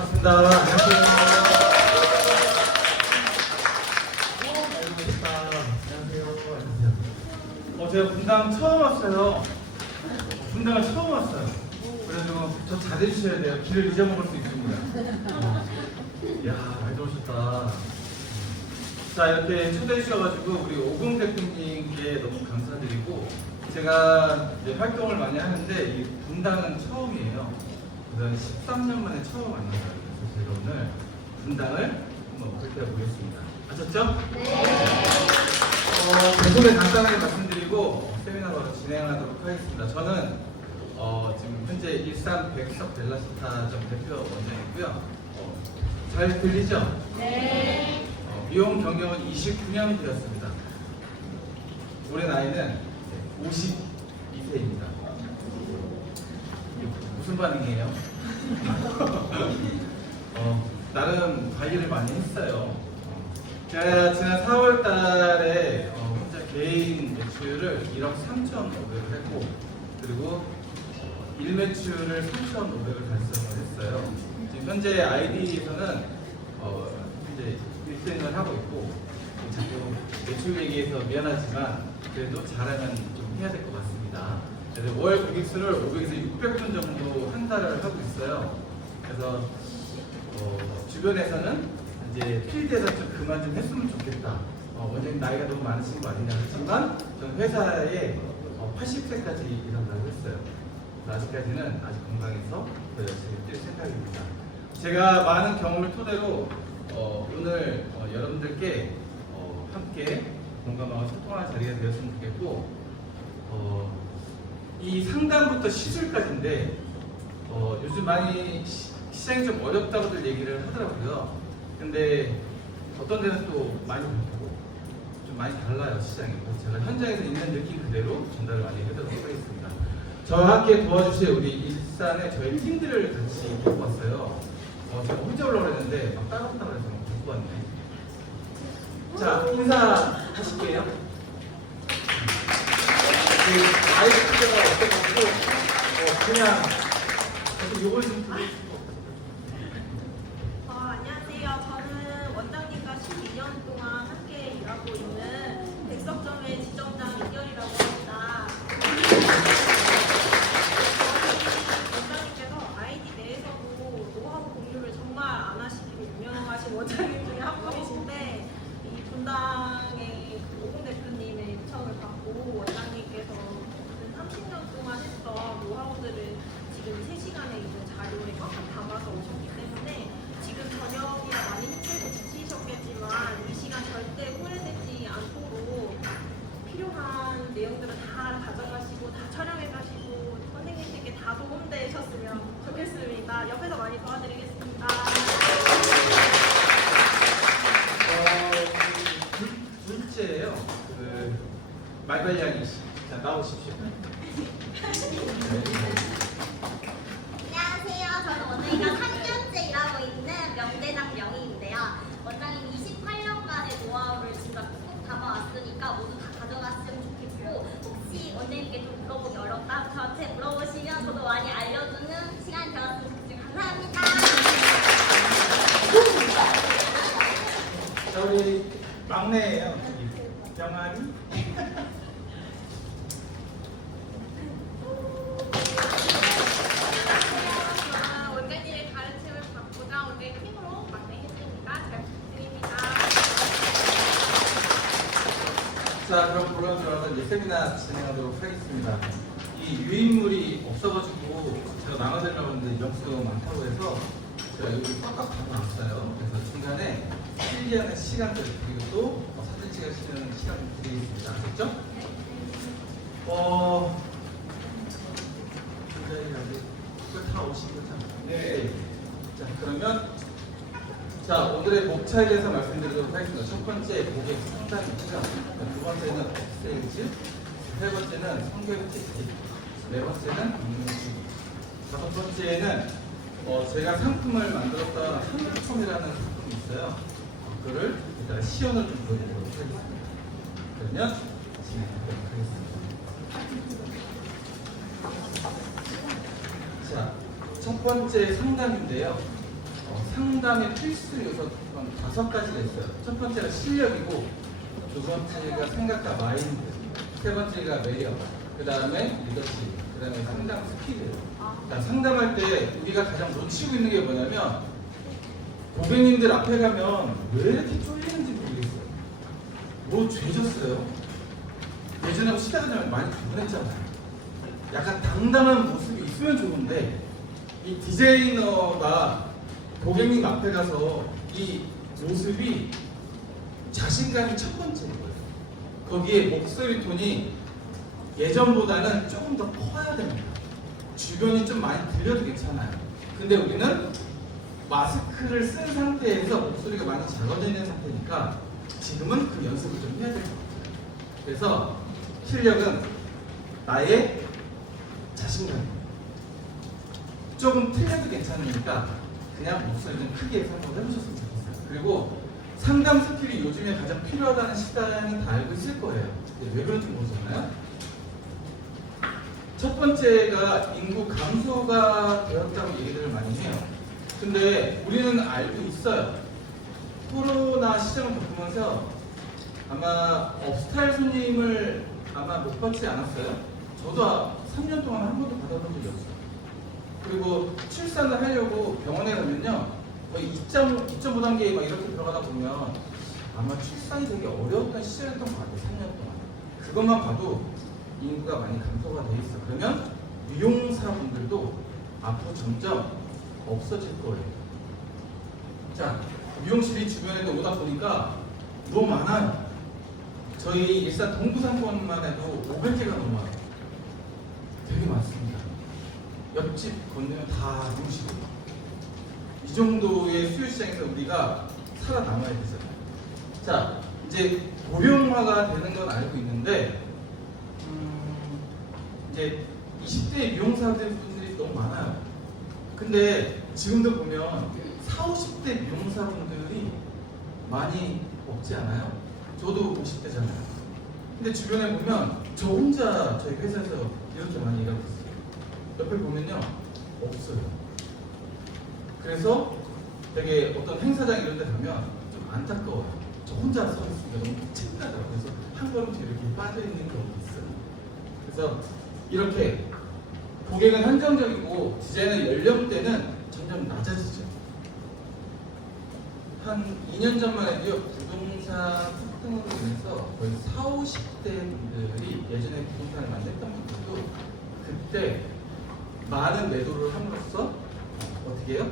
반갑습니다. 안녕하세요. 알고 계시다. 안녕하세요. 제가 분당 처음 왔어요. 분당을 처음 왔어요. 그래서 저 잘해주셔야 돼요. 길을 잊어먹을 수 있습니다. 이야, 잘 들어오셨다. 자, 이렇게 초대해 주셔가지고 우리 오공 대표님께 너무 감사드리고, 제가 이제 활동을 많이 하는데 이 분당은 처음이에요. 그래서 13년 만에 처음 만난 거예요. 그래서 제가 오늘 분당을 한번 펼쳐 보겠습니다. 아셨죠? 네. 배송에 간단하게 말씀드리고 세미나 바로 진행하도록 하겠습니다. 저는 지금 현재 일산 백석 벨라스타점 대표 원장이고요. 잘 들리죠? 네. 미용 경력은 29년 되었습니다. 올해 나이는 52세입니다. 무슨 반응이에요? 나름 관리를 많이 했어요. 제가 지난 4월 달에 혼자 개인 매출을 1억 3,500을 했고, 그리고 일 매출을 3,500을 달성을 했어요. 지금 현재 아이디에서는 현재 1등을 하고 있고, 자꾸 매출 얘기해서 미안하지만 그래도 잘하면 좀 해야 될 것 같습니다. 그래서 월 고객수를 500에서 600분 정도 한 달을 하고 있어요. 그래서 주변에서는 이제 필드에서 좀 그만 좀 했으면 좋겠다. 원장님 나이가 너무 많으신 거 아니냐 하지만 저는 회사에 80세까지 일한다고 했어요. 아직까지는 아직 건강해서 더 열심히 뛸 생각입니다. 제가 많은 경험을 토대로 오늘 여러분들께 함께 공감하고 소통하는 자리가 되었으면 좋겠고, 이 상담부터 시술까지인데 요즘 많이 시장이 좀 어렵다고들 얘기를 하더라고요. 근데 어떤 데는 또 많이 바뀌고 좀 많이 달라요, 시장이. 그래서 제가 현장에서 있는 느낌 그대로 전달을 많이 해드리도록 하겠습니다. 저와 함께 도와주실 우리 일산의 저희 팀들을 같이 데리고 왔어요. 제가 혼자 올라오려 했는데 막 따라온다고 해서 막 데리고 왔네. 자, 인사하실게요. 아이디 크기가 어때가지고 그냥 요걸 좀 드리고. 안녕하세요. 저는 원장님과 12년 동안 함께 일하고 있는 백석점의 지점장 이결이라고 합니다. 원장님께서 아이디 내에서도 노하우 공유를 정말 안 하시기로 유명하신 원장님 중에 한 분이신데, 이 분당의 오공 대표님의 요청을 받고 원장님께서 30년 동안 했던 노하우들을 지금 3시간에 있는 자료에 꽉꽉 담아서 오셨기 때문에 지금 저녁이라 많이 힘들고 지치셨겠지만 이 시간 절대 후회되지 않도록 필요한 내용들을 다 가져가시고 다 촬영해 가시고 선생님들께 다 도움되셨으면 좋겠습니다. 옆에서 많이 도와드리겠습니다. 둘째예요. 말괄량이 씨. 자, 나오십시오. 안녕하세요. 저는 원장님과 3년째 일하고 있는 명대장 명희인데요. 원장님 28년간의 노하우를 진짜 꼭 담아왔으니까 모두 다 가져갔으면 좋겠고, 혹시 원장님께 좀 물어보기 어렵다 저한테 물어보시면 저도 많이 알려주는 시간이 되었으면 좋겠습니다. 감사합니다. 자, 우리 막내예요. 병아리. 원장님의 가르침을 받고자 오늘 팀으로 막내했습니다. 잘 부탁드립니다. 자, 그럼 프로그램 들어가서 이제 세미나 진행하도록 하겠습니다. 이 유인물이 없어가지고 제가 나눠드리려고 했는데 명수가 많다고 해서 제가 여기 꽉꽉 담아놨어요. 그래서 중간에 필기하는 시간들, 그리고 또 사진 찍으시는 시간 드리겠습니다. 아셨죠? 이거 다 오신 거죠? 네. 자, 그러면 오늘의 목차에 대해서 말씀드리도록 하겠습니다. 첫 번째 고객 상담이고요. 두 번째는 업세일즈, 세 번째는 성격 채팅, 네 번째는 운영주기, 다섯 번째는 제가 상품을 만들었던 한국품이라는 상품이 있어요. 그거를 일단 시연을 좀 보여드리도록 하겠습니다. 그러면 진행하도록 하겠습니다. 자, 첫 번째 상담인데요. 상담의 필수 요소 한 5가지가 있어요. 첫 번째가 실력이고, 두 번째가 생각과 마인드, 세 번째가 매력, 그 다음에 리더십, 그 다음에 상담 스킬이에요. 자, 상담할 때 우리가 가장 놓치고 있는 게 뭐냐면 고객님들 앞에 가면 왜 이렇게 쫄리는지 모르겠어요. 뭐 죄졌어요? 예전에 시대가 좀 많이 변했잖아요. 약간 당당한 모습이 있으면 좋은데 이 디자이너가 고객님 앞에 가서 이 모습이 자신감이 첫 번째인 거예요. 거기에 목소리 톤이 예전보다는 조금 더 커야 됩니다. 주변이 좀 많이 들려도 괜찮아요. 근데 우리는 마스크를 쓴 상태에서 목소리가 많이 작아져 있는 상태니까 지금은 그 연습을 좀 해야 될 것 같아요. 그래서 실력은 나의 자신감입니다. 조금 틀려도 괜찮으니까 그냥 목소리 좀 크게 생각을 해보셨으면 좋겠어요. 그리고 상담 스킬이 요즘에 가장 필요하다는 시간이 다 알고 있을 거예요. 왜 그런지 모르잖아요. 첫 번째가 인구 감소가 되었다고 얘기들을 많이 해요. 근데 우리는 알고 있어요. 코로나 시장을 겪으면서 아마 업스타일 손님을 아마 못 받지 않았어요? 저도 3년 동안 한 번도 받아본 적이 없어요. 그리고 출산을 하려고 병원에 가면요, 거의 2.5단계 막 이렇게 들어가다 보면 아마 출산이 되게 어려웠던 시절이었던 것 같아요. 3년 동안. 그것만 봐도 인구가 많이 감소가 돼 있어. 그러면 미용사분들도 앞으로 점점 없어질 거예요. 자, 미용실이 주변에도 오다 보니까 너무 많아요. 저희 일산 동부상권만 해도 500개가 넘어요. 되게 많습니다. 옆집 건너면 다 미용실이에요. 이 정도의 수요 시장에서 우리가 살아남아야 되잖아요. 자, 이제 고령화가 되는 건 알고 있는데 이제 20대 미용사분들이 너무 많아요. 근데 지금도 보면 40, 50대 미용사분들이 많이 없지 않아요? 저도 50대잖아요. 근데 주변에 보면 저 혼자 저희 회사에서 이렇게 많이 일하고 있어요. 옆에 보면요, 없어요. 그래서 되게 어떤 행사장 이런 데 가면 좀 안타까워요. 저 혼자 서 있으니까 너무 창피하더라고요. 그래서 한 걸음씩 이렇게 빠져있는 경우도 있어요. 그래서 이렇게 고객은 한정적이고 디자이너 연령대는 점점 낮아지죠. 한 2년 전만 해도요, 부동산 폭등으로 인해서 거의 40, 50대 분들이 예전에 부동산을 만졌던 분들도 그때 많은 매도를 함으로써 어떻게 해요?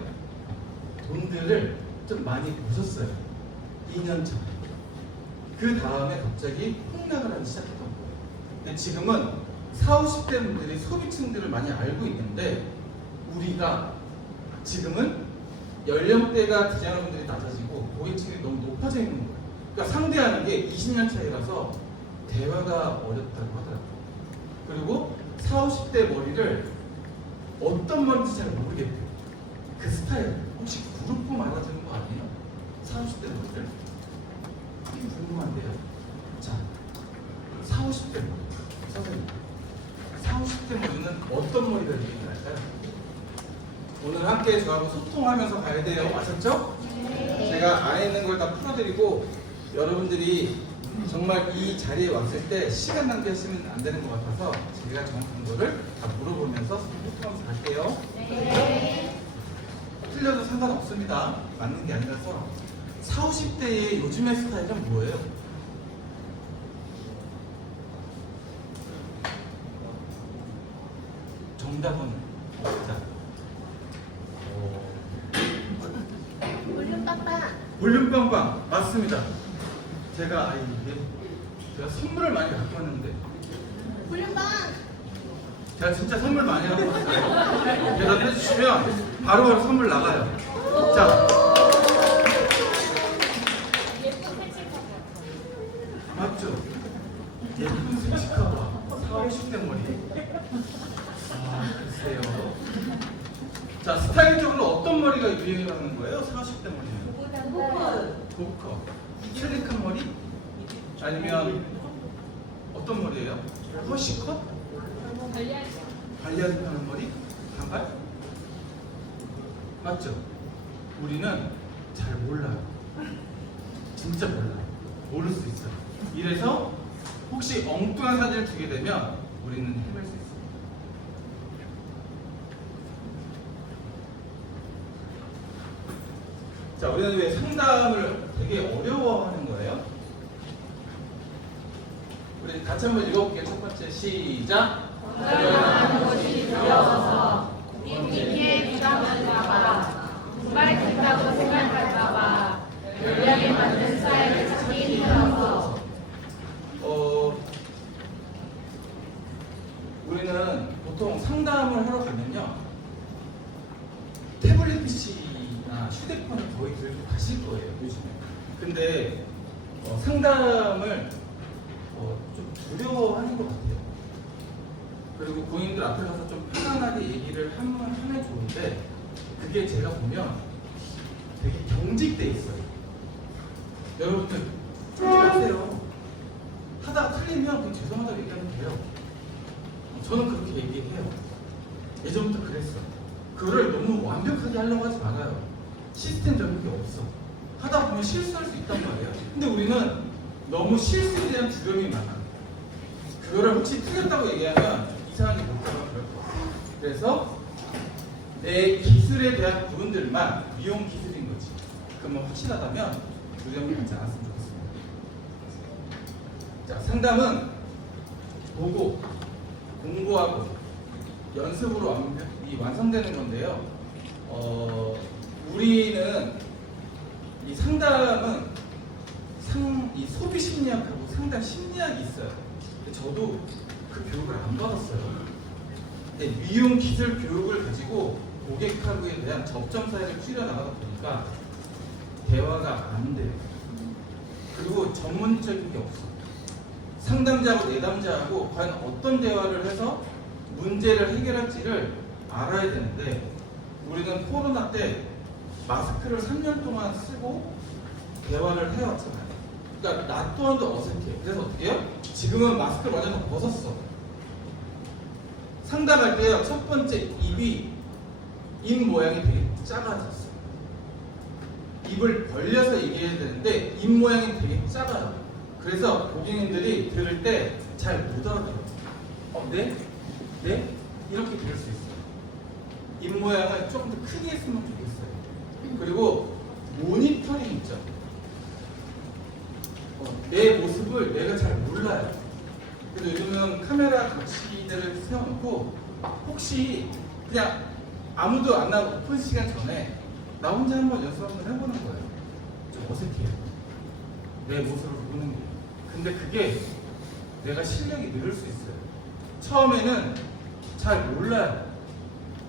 돈들을 좀 많이 보셨어요. 2년 전에. 그 다음에 갑자기 폭락을 하기 시작했던 거예요. 근데 지금은 40, 50대 분들이 소비층들을 많이 알고 있는데 우리가 지금은 연령대가 디자이너분들이 낮아지고 고객층이 너무 높아져 있는 거예요. 그러니까 상대하는 게 20년 차이라서 대화가 어렵다고 하더라고요. 그리고 40, 50대 머리를 어떤 머리인지 잘 모르겠대요. 그 스타일 혹시 그룹도 말아주는 거 아니에요? 40, 50대 머리를? 이게 궁금한데요. 자, 40, 50대 머리 선생님, 40, 50대 머리는 어떤 머리가 유행할까요? 오늘 함께 저하고 소통하면서 가야 돼요. 아셨죠? 네. 제가 안에 있는 걸 다 풀어드리고 여러분들이 정말 이 자리에 왔을 때 시간 낭비하시면 안 되는 것 같아서 제가 정확한 거를 다 물어보면서 소통하면서 갈게요. 네. 틀려도 상관없습니다. 맞는 게 아니라서. 40, 50대의 요즘의 스타일은 뭐예요? 정답은 자, 볼륨 빵빵. 볼륨 빵빵 맞습니다. 제가 선물을 많이 갖고 왔는데 볼륨 빵. 제가 진짜 선물 많이 갖고 왔어요. 대답해 주시면 바로바로 선물 나가요. 자, 맞죠? 예쁜 섹시카와 40, 50대 머리. 아, 글쎄요. 자, 스타일적으로 어떤 머리가 유행하는 거예요? 40, 50대 머리는? 보커. 셀리칸 머리? 아니면 어떤 머리예요? 허쉬컷? 관리하는 머리? 단발? 맞죠? 우리는 잘 몰라요. 진짜 몰라요. 모를 수 있어요. 이래서 혹시 엉뚱한 사진을 주게 되면 우리는 헤맬 수 있어요. 자, 우리는 왜 상담을 되게 어려워하는 거예요? 우리 같이 한번 읽어볼게요. 첫 번째 시작. 거절당하는 것이 두려워서 고객님께 부담할까봐 고갈된다고 생각할까봐 연락에 맞는 사회를 찾기 힘들어서 우리는 보통 상담을 하러 가면요 태블릿 PC나 휴대폰을 거의 들고 가실 거예요 요즘에. 근데 상담을 좀 두려워하는 것 같아요. 그리고 고객님들 앞에 가서 좀 편안하게 얘기를 하면 좋은데 그게 제가 보면 되게 경직돼 있어요. 여러분들 솔직하세요. 하다가 틀리면 그냥 죄송하다고 얘기하면 돼요. 저는 그렇게 얘기해요. 예전부터 그랬어. 그거를 너무 완벽하게 하려고 하지 말아요. 시스템적인 게 없어. 하다 보면 실수할 수 있단 말이에요. 근데 우리는 너무 실수에 대한 두려움이 많아. 그거를 혹시 틀렸다고 얘기하면 좀 이상하게 볼까봐 그럴 것 같아요. 그래서 내 기술에 대한 부분들만 미용 기술인 거지. 그러면 확실하다면 두려움이 갖지 않았으면 좋겠습니다. 자, 상담은 보고, 공부하고, 연습으로 완성되는 건데요. 우리는 이 상담은 이 소비 심리학하고 상담 심리학이 있어요. 근데 저도 그 교육을 안 받았어요. 근데 미용 기술 교육을 가지고 고객하고에 대한 접점 사이를 줄여 나가다 보니까 대화가 안 돼요. 그리고 전문적인 게 없어. 상담자하고 내담자하고 과연 어떤 대화를 해서 문제를 해결할지를 알아야 되는데 우리는 코로나 때 마스크를 3년 동안 쓰고 대화를 해왔잖아요. 그러니까 나 또한도 어색해. 그래서 어떻게 해요? 지금은 마스크를 완전 다 벗었어. 상담할 때요, 첫 번째 입 모양이 되게 작아졌어요. 입을 벌려서 얘기해야 되는데 입 모양이 되게 작아요. 그래서 고객님들이 들을 때 잘 못 알아들어요. 네? 네? 이렇게 들을 수 있어요. 입 모양을 조금 더 크게 했으면 좋겠어요. 그리고 모니터링 있죠. 내 모습을 내가 잘 몰라요. 그래서 요즘은 카메라 거치대를 세워놓고 혹시 그냥 아무도 안 나오고 오픈 시간 전에 나 혼자 한번 연습 한번 해보는 거예요. 좀 어색해요. 내 모습을 보는 게. 근데 그게 내가 실력이 늘을 수 있어요. 처음에는 잘 몰라요.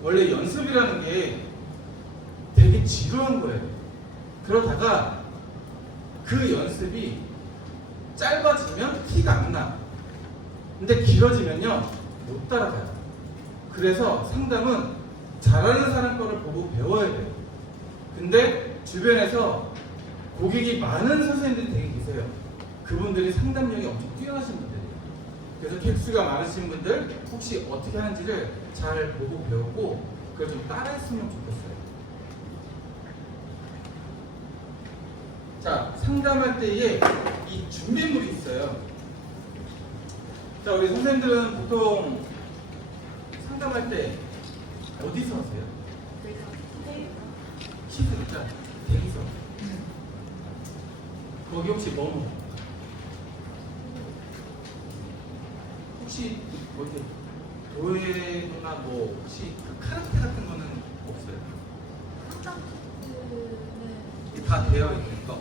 원래 연습이라는 게 되게 지루한 거예요. 그러다가 그 연습이 짧아지면 티가 안 나. 근데 길어지면요 못 따라가요. 그래서 상담은 잘하는 사람 거를 보고 배워야 돼요. 근데 주변에서 고객이 많은 선생님들이 되게 계세요. 그분들이 상담력이 엄청 뛰어나신 분들이에요. 그래서 객수가 많으신 분들 혹시 어떻게 하는지를 잘 보고 배우고 그걸 좀 따라했으면 좋겠어요. 자, 상담할 때에 이 준비물이 있어요. 자, 우리 선생님들은 보통 상담할 때 어디서 하세요? 시술자, 대리석. 거기 혹시 뭐 혹시 뭐 이렇게 도예나 뭐 혹시 그 카르테 같은 거는 없어요? 다 되어 있는 거.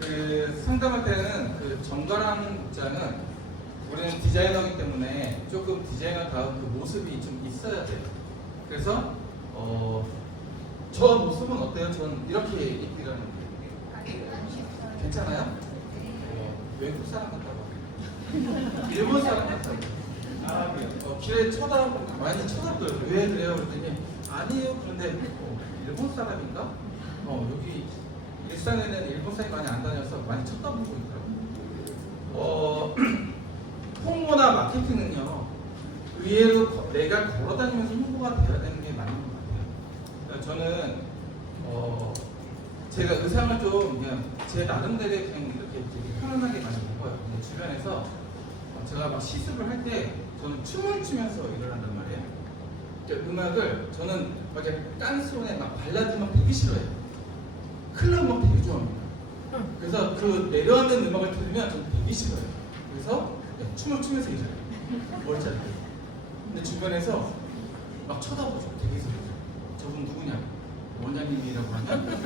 그 상담할 때는 그 정갈한 복장은 우리는 디자이너이기 때문에 조금 디자이너다운 그 모습이 좀 있어야 돼요. 그래서 저 모습은 어때요? 전 이렇게 입기라는 게 괜찮아요? 외국 사람 같다고 일본 사람 같다고 길에 많이 쳐다보더라고요. 왜 그래요? 그랬더니 아니에요. 그런데 일본 사람인가? 여기 일산에는 일본 사람이 많이 안 다녀서 많이 쳐다보고 있더라고요. 홍보나 마케팅은요, 의외로 내가 걸어다니면서 홍보가 돼야 되는 게 맞는 것 같아요. 저는 제가 의상을 좀 그냥 제 나름대로 그냥 이렇게 되게 편안하게 많이 입어요. 근데 주변에서 제가 막 시습을 할 때 저는 춤을 추면서 일을 한단 말이에요. 그러니까 음악을 저는 막 이렇게 깐손에 막 발라드 막 되게 싫어해요. 클럽 막 되게 좋아합니다. 그래서 그 내려앉는 음악을 들으면 저는 되게 싫어요. 그래서 그냥 춤을 추면서 일을 해요. 멀지 않게. 근데 주변에서 막 쳐다보죠. 되게 싫어요. 저분 누구냐? 원장님이라고 하면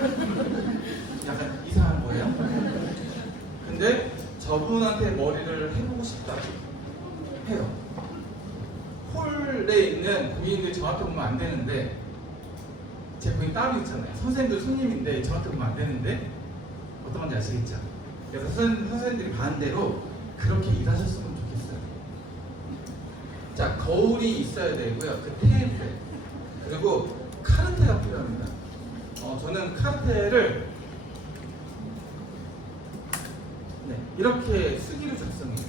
약간 이상한 거예요. 근데 저분한테 머리를 해보고 싶다 해요. 홀에 있는 고객님들이 저한테 오면 안 되는데, 제 고객 따로 있잖아요. 선생님들 손님인데 저한테 오면 안 되는데 어떤 건지 아시겠죠? 그래서 선생님들이 반대로 그렇게 일하셨으면 좋겠어요. 자, 거울이 있어야 되고요. 그 테이블, 그리고 카르테가 필요합니다. 저는 카르테를 이렇게 쓰기로 작성해요.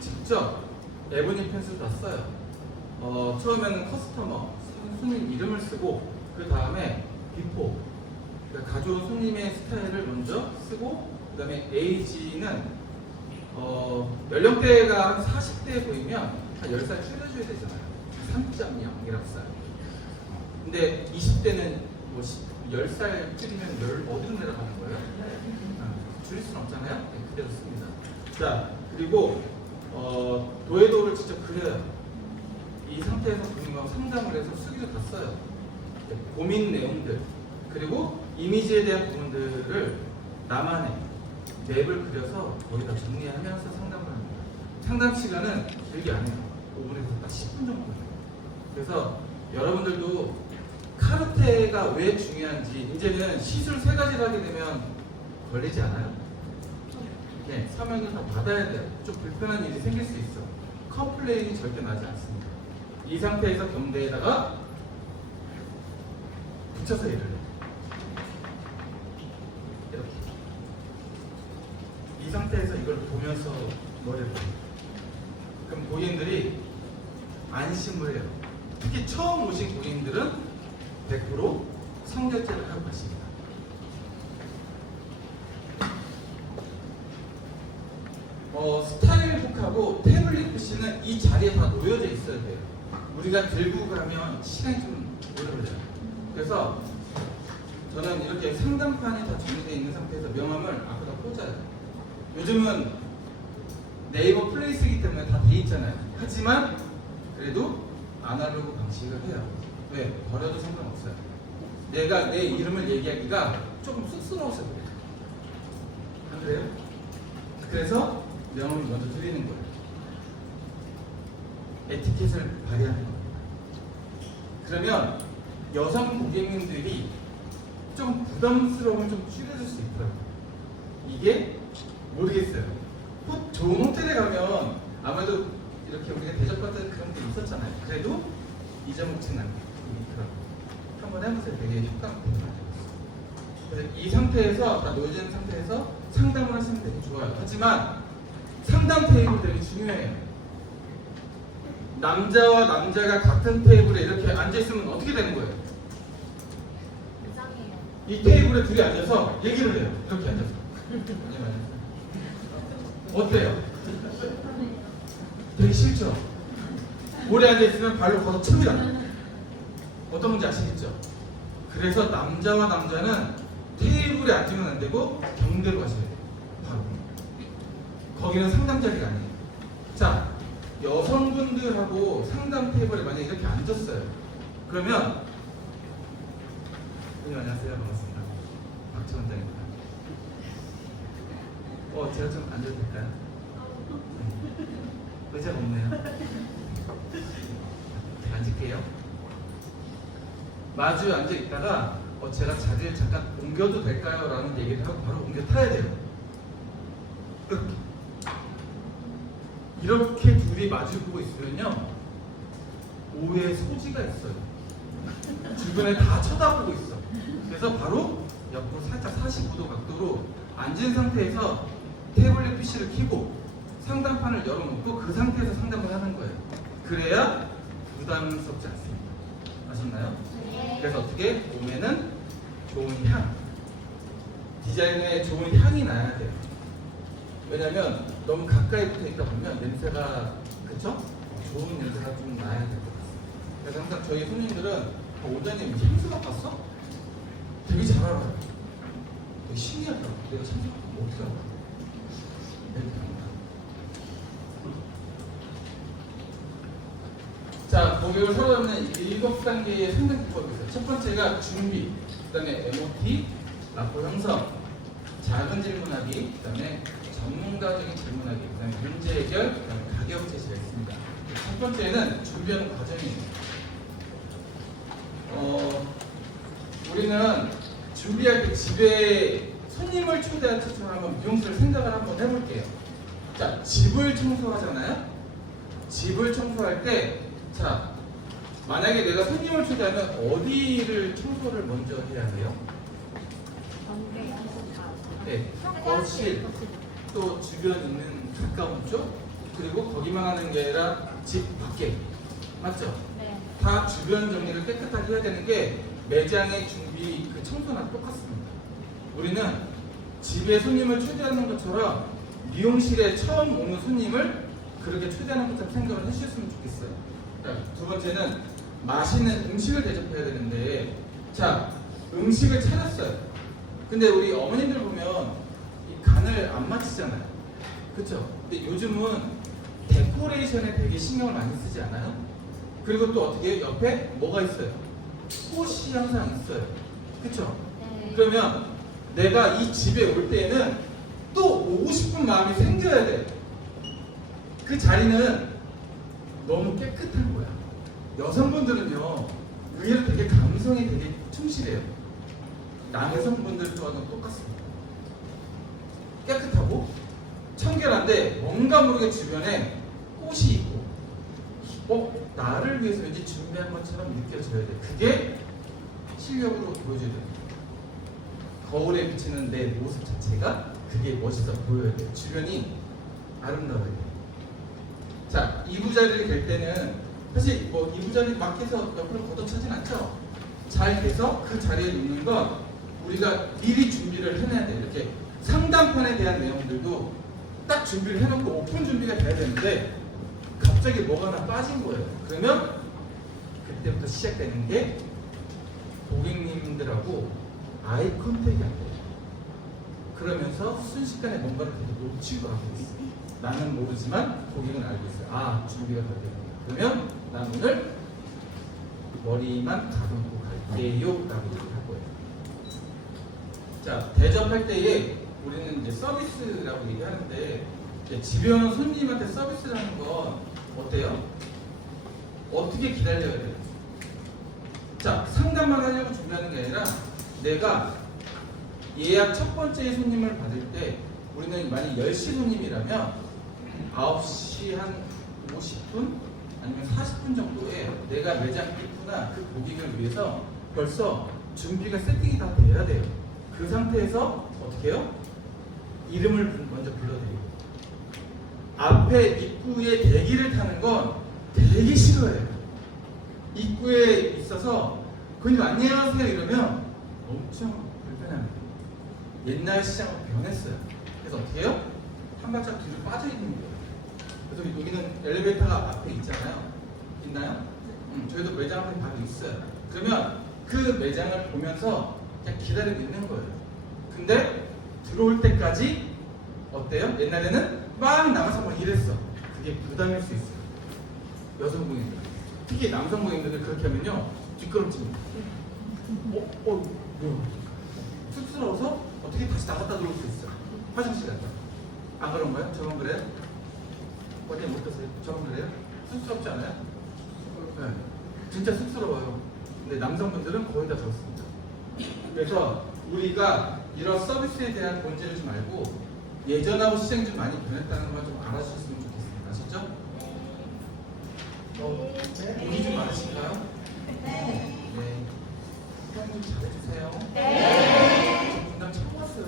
직접 에보니 펜슬 다 써요. 처음에는 커스터머, 손님 이름을 쓰고, 그 다음에 비포, 그러니까 가져온 손님의 스타일을 먼저 쓰고, 그 다음에 에이지는 연령대가 한 40대 보이면 한 10살 줄여줘야 되잖아요. 3.0이라고 써요. 근데 20대는 뭐 10살 줄이면 어디로 내려가는 거예요? 줄일 수는 없잖아요. 네, 그대로 씁니다. 자, 그리고 도해도를 직접 그려요. 이 상태에서 본인과 상담을 해서 수기도 다 써요. 네, 고민 내용들, 그리고 이미지에 대한 부분들을 나만의 맵을 그려서 거기다 정리하면서 상담을 합니다. 상담 시간은 길게 안 해요. 5분에서 딱 10분 정도예요. 그래서 여러분들도 카르테가 왜 중요한지, 이제는 시술 3가지를 하게 되면 걸리지 않아요. 네, 서명을 다 받아야 돼요. 좀 불편한 일이 생길 수 있어. 컴플레인이 절대 나지 않습니다. 이 상태에서 경대에다가 붙여서 일을 해요. 이렇게. 이 상태에서 이걸 보면서 머리를 해요. 그럼 고객님들이 안심을 해요. 특히 처음 오신 고객님들은 100% 성결제를 하고 가십니다. 스타일북하고 태블릿 PC는 이 자리에 다 놓여져 있어야 돼요. 우리가 들고 가면 시간이 좀 오래 걸려요. 그래서 저는 이렇게 상담판이 다 정리되어 있는 상태에서 명함을 앞에다 꽂아요. 요즘은 네이버 플레이스이기 때문에 다 돼 있잖아요. 하지만 그래도 아날로그 방식을 해요. 왜? 버려도 상관없어요. 내가 내 이름을 얘기하기가 조금 쑥스러워서 그래요. 안 그래요? 그래서 명함을 먼저 드리는 거예요. 에티켓을 발휘하는 겁니다. 그러면 여성 고객님들이 좀 부담스러움을 좀 줄여줄 수 있더라고요. 이게 모르겠어요. 좋은 호텔에 가면 아무래도 이렇게 우리가 대접받는 그런 게 있었잖아요. 그래도 잊어먹지는 않고 있더라고요. 한번 해보세요. 되게 효과가 되게 많이 있어요. 그래서 이 상태에서, 다 놓여진 상태에서 상담을 하시면 되게 좋아요. 하지만 상담 테이블 되게 중요해요. 남자와 남자가 같은 테이블에 이렇게 앉아있으면 어떻게 되는 거예요? 이상해요. 이 테이블에 둘이 앉아서 얘기를 해요. 이렇게 앉아서. 어때요? 되게 싫죠? 오래 앉아있으면 발로 걷어 칩니다. 어떤 건지 아시겠죠? 그래서 남자와 남자는 테이블에 앉으면 안 되고 경대로 가셔야 돼요. 바로. 거기는 상담 자리가 아니에요. 자, 여성분들하고 상담 테이블에 만약에 이렇게 앉았어요. 그러면 안녕하세요. 반갑습니다. 박지원장입니다. 제가 좀 앉아도 될까요? 네. 의자가 없네요. 앉을게요. 마주 앉아 있다가 제가 자리를 잠깐 옮겨도 될까요? 라는 얘기를 하고 바로 옮겨 타야 돼요. 이렇게 둘이 마주 보고 있으면요, 오해의 소지가 있어요. 주변에 다 쳐다보고 있어. 그래서 바로 옆으로 살짝 45도 각도로 앉은 상태에서 태블릿 PC를 켜고 상담판을 열어놓고 그 상태에서 상담을 하는 거예요. 그래야 부담스럽지 않습니다. 아셨나요? 그래서 어떻게 몸에는 좋은 향, 디자인에 좋은 향이 나야 돼요. 왜냐면 너무 가까이 붙어 있다 보면 냄새가, 그쵸? 좋은 냄새가 좀 나야 될 것 같습니다. 그래서 항상 저희 손님들은 원장님 향수 맡았어? 되게 잘 알아요. 되게 신기하더라고요. 내가 향수 맡았어? 어떻게 알아? 이렇게 합니다. 자, 고객을 사로잡는 7단계의 상담 기법이 있어요. 첫 번째가 준비, 그 다음에 MOT, 라포 형성, 작은 질문하기, 그 다음에 전문가적인 질문하기, 그 다음에 문제 해결, 그 다음에 가격 제시가 있습니다. 첫 번째는 준비하는 과정이에요. 우리는 준비할 때 집에 손님을 초대할 때처럼 한번 미용실을 생각을 한번 해볼게요. 자, 집을 청소하잖아요? 집을 청소할 때, 자, 만약에 내가 손님을 초대하면 어디를 청소를 먼저 해야 해요? 네, 거실, 또 주변 있는 가까운 쪽, 그리고 거기만 하는 게 아니라 집 밖에, 맞죠? 네. 다 주변 정리를 깨끗하게 해야 되는 게 매장의 준비 그 청소나 똑같습니다. 우리는 집에 손님을 초대하는 것처럼 미용실에 처음 오는 손님을 그렇게 초대하는 것처럼 생각을 해주셨으면 좋겠어요. 자, 두 번째는 맛있는 음식을 대접해야 되는데, 자, 음식을 찾았어요. 근데 우리 어머님들 보면 이 간을 안 맞추잖아요. 그쵸? 근데 요즘은 데코레이션에 되게 신경을 많이 쓰지 않아요? 그리고 또 어떻게 해요? 옆에 뭐가 있어요? 꽃이 항상 있어요. 그쵸? 네. 그러면 내가 이 집에 올 때에는 또 오고 싶은 마음이 생겨야 돼. 그 자리는 너무 깨끗한 거야. 여성분들은요, 의외로 되게 감성이 되게 충실해요. 남성분들 또한 똑같습니다. 깨끗하고 청결한데 뭔가 모르게 주변에 꽃이 있고, 나를 위해서 왠지 준비한 것처럼 느껴져야 돼. 그게 실력으로 보여줘야 돼. 거울에 비치는 내 모습 자체가 그게 멋있어 보여야 돼. 주변이 아름다워야 돼. 자, 이부자리를 될 때는 사실 뭐 이부자리 막 해서 옆으로 걷어차진 않죠. 잘 돼서 그 자리에 놓는 건 우리가 미리 준비를 해놔야 돼. 이렇게 상담판에 대한 내용들도 딱 준비를 해놓고 오픈 준비가 돼야 되는데 갑자기 뭐가 하나 빠진 거예요. 그러면 그때부터 시작되는 게 고객님들하고 아이 컨택이 안 돼요. 그러면서 순식간에 뭔가를 되게 놓치고 하고 있어요. 나는 모르지만 고객은 알고 있어요. 아, 준비가 다 되구나. 그러면 난 오늘 머리만 가듬고 갈게요 라고 얘기할 거예요. 자, 대접할 때에 우리는 이제 서비스라고 얘기하는데, 이제 집에 오는 손님한테 서비스라는 건 어때요? 어떻게 기다려야 돼요? 자, 상담만 하려고 준비하는 게 아니라 내가 예약 첫 번째 손님을 받을 때 우리는 만약 10시 손님이라면 9시 한 50분 아니면 40분 정도에 내가 매장 입구나 그 고객을 위해서 벌써 준비가 세팅이 다 돼야 돼요. 그 상태에서 어떻게 해요? 이름을 먼저 불러드리고, 앞에 입구에 대기를 타는 건 되게 싫어해요. 입구에 있어서 그냥 안녕하세요 이러면 엄청 불편합니다. 옛날 시장으로 변했어요. 그래서 어떻게 해요? 한 발짝 뒤로 빠져 있는 거예요. 그래서 여기는 엘리베이터가 앞에 있잖아요. 있나요? 저희도 매장 앞에 바로 있어요. 그러면 그 매장을 보면서 그냥 기다리고 있는 거예요. 근데 들어올 때까지 어때요? 옛날에는 막 나가서 막 이랬어. 그게 부담일 수 있어요. 여성분들, 특히 남성분들 그렇게 하면요 뒷걸음집니다. 쑥스러워서 어떻게 다시 나갔다 들어올 수 있어요. 화장실 갔다. 안 그런가요? 저만 그래요? 어디 못 가세요? 저만 그래요? 쑥스럽지 않아요? 네. 진짜 쑥스러워요. 근데 남성분들은 거의 다 그렇습니다. 그래서 우리가 이런 서비스에 대한 본질을 좀 알고 예전하고 시장이 좀 많이 변했다는 걸 좀 알아주셨으면 좋겠습니다. 아셨죠? 돈이 좀 많으신가요? 네. 사장님 좀 잘해주세요. 네. 분담 처음 왔어요.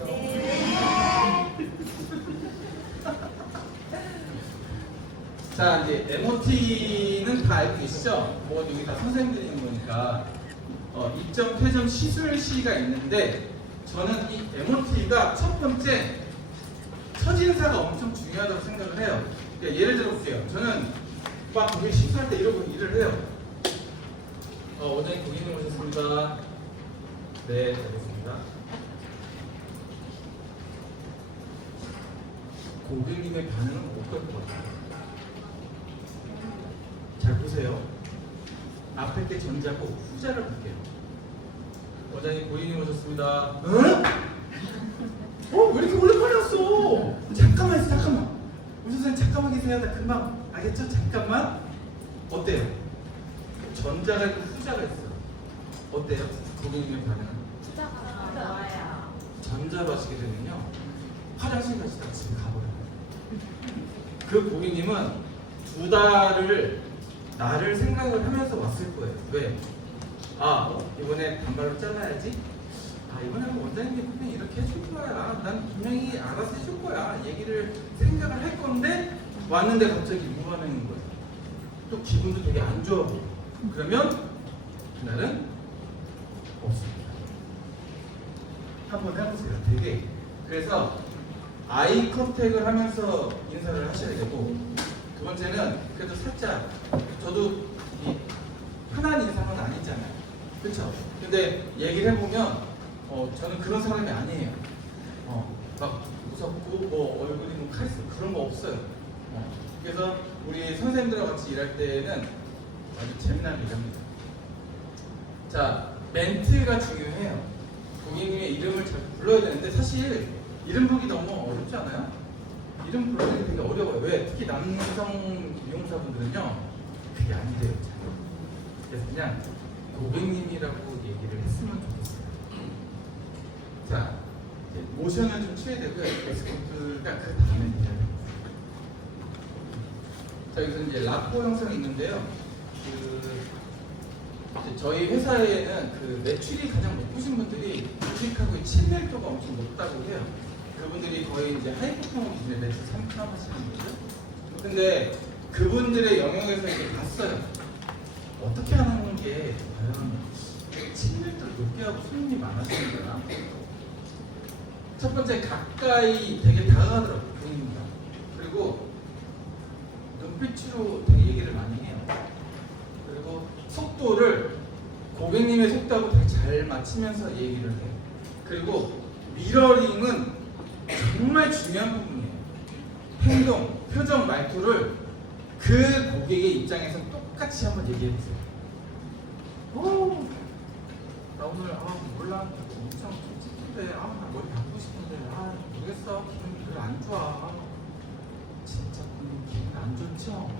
자, 이제 MOT는 다 알고 계시죠? 뭐 여기 다 선생님들이 있는 거니까 입점, 퇴점, 시술 시가 있는데 저는 이 MOT가 첫 번째 첫인사가 엄청 중요하다고 생각을 해요. 그러니까 예를 들어 볼게요. 저는 막 고객 시술할 때 이러고 일을 해요. 원장님 고객님 오셨습니다. 네, 알겠습니다. 고객님의 반응은 어떨 것 같아요? 잘 보세요. 앞에 게 전자고 후자를 볼게요. 원장님 고객님 오셨습니다. 응? 왜 이렇게 오래 걸렸어? 잠깐만 있어, 잠깐만. 우리 선생님 잠깐만 계세요. 나 금방 알겠죠? 잠깐만. 어때요? 전자가 있고 후자가 있어요. 어때요? 고객님의 반응은? 좋아요. 전자로 하시게 되면요, 화장실 가시다가 집에 가버려요. 그 고객님은 2달을 나를 생각을 하면서 왔을 거예요. 왜? 이번에 단발로 잘라야지. 이번에 원장님이 그냥 이렇게 해줄 거야. 난 분명히 알아서 해줄 거야. 얘기를 생각을 할 건데 왔는데 갑자기 무반응인 거예요. 또 기분도 되게 안 좋아 보여. 그러면 그날은 없습니다. 한번 해보세요. 되게. 그래서 아이 컨택을 하면서 인사를 하셔야 되고, 두 번째는 그래도 살짝, 저도 이 흔한 인상은 아니잖아요. 그렇죠? 근데 얘기를 해보면 저는 그런 사람이 아니에요. 막 무섭고 뭐 얼굴이 뭐 카리스마 그런 거 없어요. 그래서 우리 선생님들과 같이 일할 때는 아주 재미나게 일합니다. 자, 멘트가 중요해요. 고객님의 이름을 잘 불러야 되는데 사실 이름 부르기 너무 어렵지 않아요? 이름 부르기 되게 어려워요. 왜? 특히 남성 미용사분들은요, 그게 안 돼요. 그래서 그냥 고객님이라고 얘기를 했으면 좋겠어요. 자, 모션은 좀 취해야 되고요. 에스코트가 그 다음에 해야 돼요. 자, 여기서 이제 라포 형성이 있는데요. 이제 저희 회사에는 그 매출이 가장 높으신 분들이 조직하고 친밀도가 엄청 높다고 해요. 그분들이 거의 이제 하이퍼포먼 기준에 매출 3칸 하시는 분들. 근데 그분들의 영역에서 이제 봤어요. 어떻게 하는 게 과연 친밀도를 높게 하고 손님이 많아지는 거야. 첫 번째, 가까이 되게 다가가더라고요. 고객님과. 그리고 눈빛으로 되게 얘기를 많이 해요. 그리고 속도를 고객님의 속도하고 되게 잘 맞추면서 얘기를 해요. 그리고 미러링은 정말 중요한 부분이에요. 행동, 표정, 말투를 그 고객의 입장에서 똑같이 한번 얘기해 보세요. 나 오늘 몰라 엄청 찝찝해. 나 머리 바꾸고 싶은데 모르겠어. 기분이 별로 안 좋아. 진짜 기분 안 좋죠?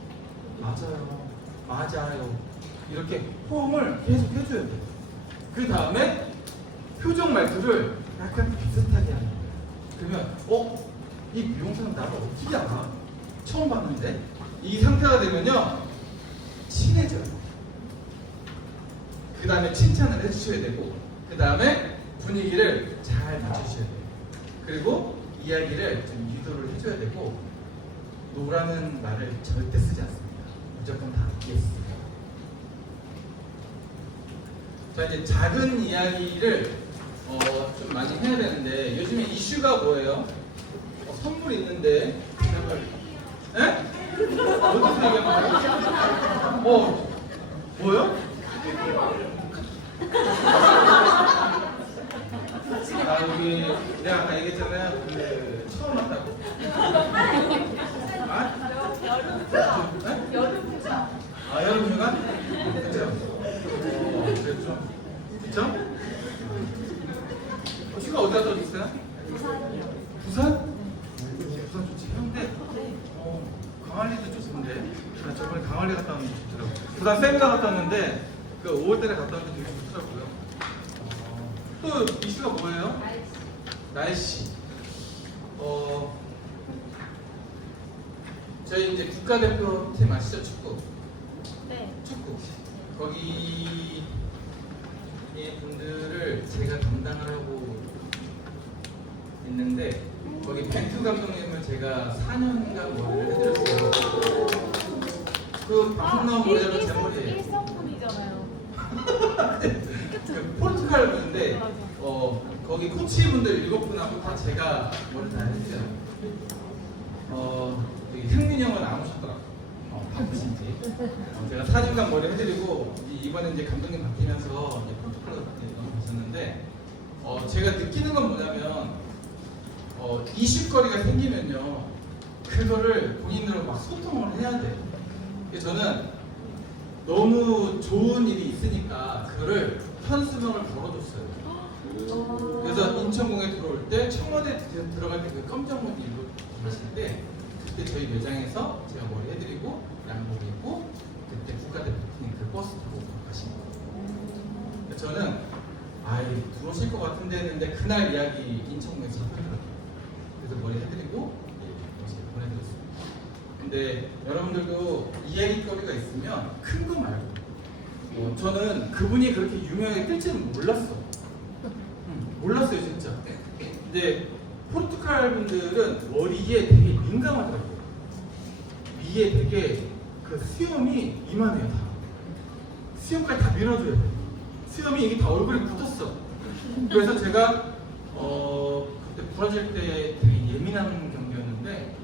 맞아요. 이렇게 호응을 계속 해줘야 돼요. 그 다음에 표정 말투를 약간 비슷하게 하는 거예요. 그러면 이 미용사는 나를 어떻게 알아? 처음 봤는데? 이 상태가 되면요, 친해져요. 그 다음에 칭찬을 해주셔야 되고, 그 다음에 분위기를 잘 맞추셔야 돼요. 그리고 이야기를 좀 유도를 해줘야 되고, 노라는 말을 절대 쓰지 않습니다. 무조건 다 yes. 자, 이제 작은 이야기를 좀 많이 해야 되는데, 요즘에 이슈가 뭐예요? 선물 있는데, 에? 어디서 얘기하는 거예요? 뭐요? 여기 내가 아까 얘기했잖아요. 그 처음 왔다고. 여름 휴가. 여름 휴가? 그쵸? 그랬죠? 그쵸? 휴가 어디 갔다 오셨어요? 부산? 부산 좋지. 근데 광안리도 좋던데. 저번에 광안리 갔다 왔는데 좋더라고요. 부산 세미나 갔다 왔는데 그 5월달에 갔다 왔는데 되게 좋더라고요. 또 이슈가 뭐예요? 날씨. 저희 이제 국가대표팀 아시죠? 축구. 네. 축구. 거기 분들을 제가 담당을 하고 있는데 거기 벤투 감독님을 제가 4년간 머리를 해드렸어요. 그 방송 나온 머리가 제 머리예요. 일성분이잖아요. 그 포르투갈 분인데 맞아. 거기 코치분들 7분하고 다 제가 머리 다 했어요. 여기 흥민이 형은 안 오셨더라고. 바쁘신지. 제가 4년간 머리 해드리고 이번에 이제 감독님 바뀌면서 이제 포르투갈로 넘어가셨는데 제가 느끼는 건 뭐냐면 이슈거리가 생기면요 그거를 본인들하고 막 소통을 해야 돼요. 그래서 저는 너무 좋은 일이 있으니까 그거를 현수막을 걸어줬어요. 그래서 인천공에 들어올 때 청와대 들어갈 때 그 검정 옷 입고 계실 때 그때 저희 매장에서 제가 머리 해드리고 양복 입고 그때 국가대표팀 그 버스 타고 가신 거예요. 그래서 저는 들어오실 것 같은데 했는데 그날 이야기 인천공에서 잡히더라고요. 그래서 머리 해드리고 보내드렸습니다. 근데 여러분들도 이야기거리가 있으면 큰 거 말고 저는 그분이 그렇게 유명하게 뜰지는 몰랐어요 진짜. 근데 포르투갈 분들은 머리에 되게 민감하더라고요. 위에 되게 그 수염이 이만해요 다. 수염까지 다 밀어줘야 돼요. 수염이 이게 다 얼굴에 붙었어. 그래서 제가 그때 부러질 때 되게 예민한 경기였는데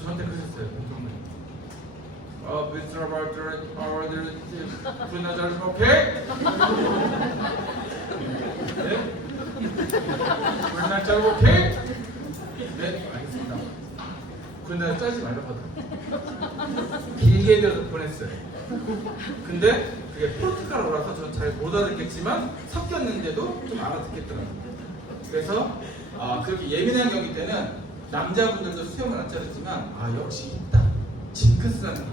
저한테 그러셨어요 공동님. Mr. Barter, Brunner, okay? 네? Brunner, okay? 네, 알겠습니다. Brunner 짜지 말라고 하더라고요. 길게 해줘서 보냈어요. 근데 그게 포르투갈어라서 저는 잘 못 알아듣겠지만 섞였는데도 좀 알아듣겠더라고요. 그래서 그렇게 예민한 경기 때는 남자분들도 수염을 안 자르지만 역시 있다. 징크스라는 게.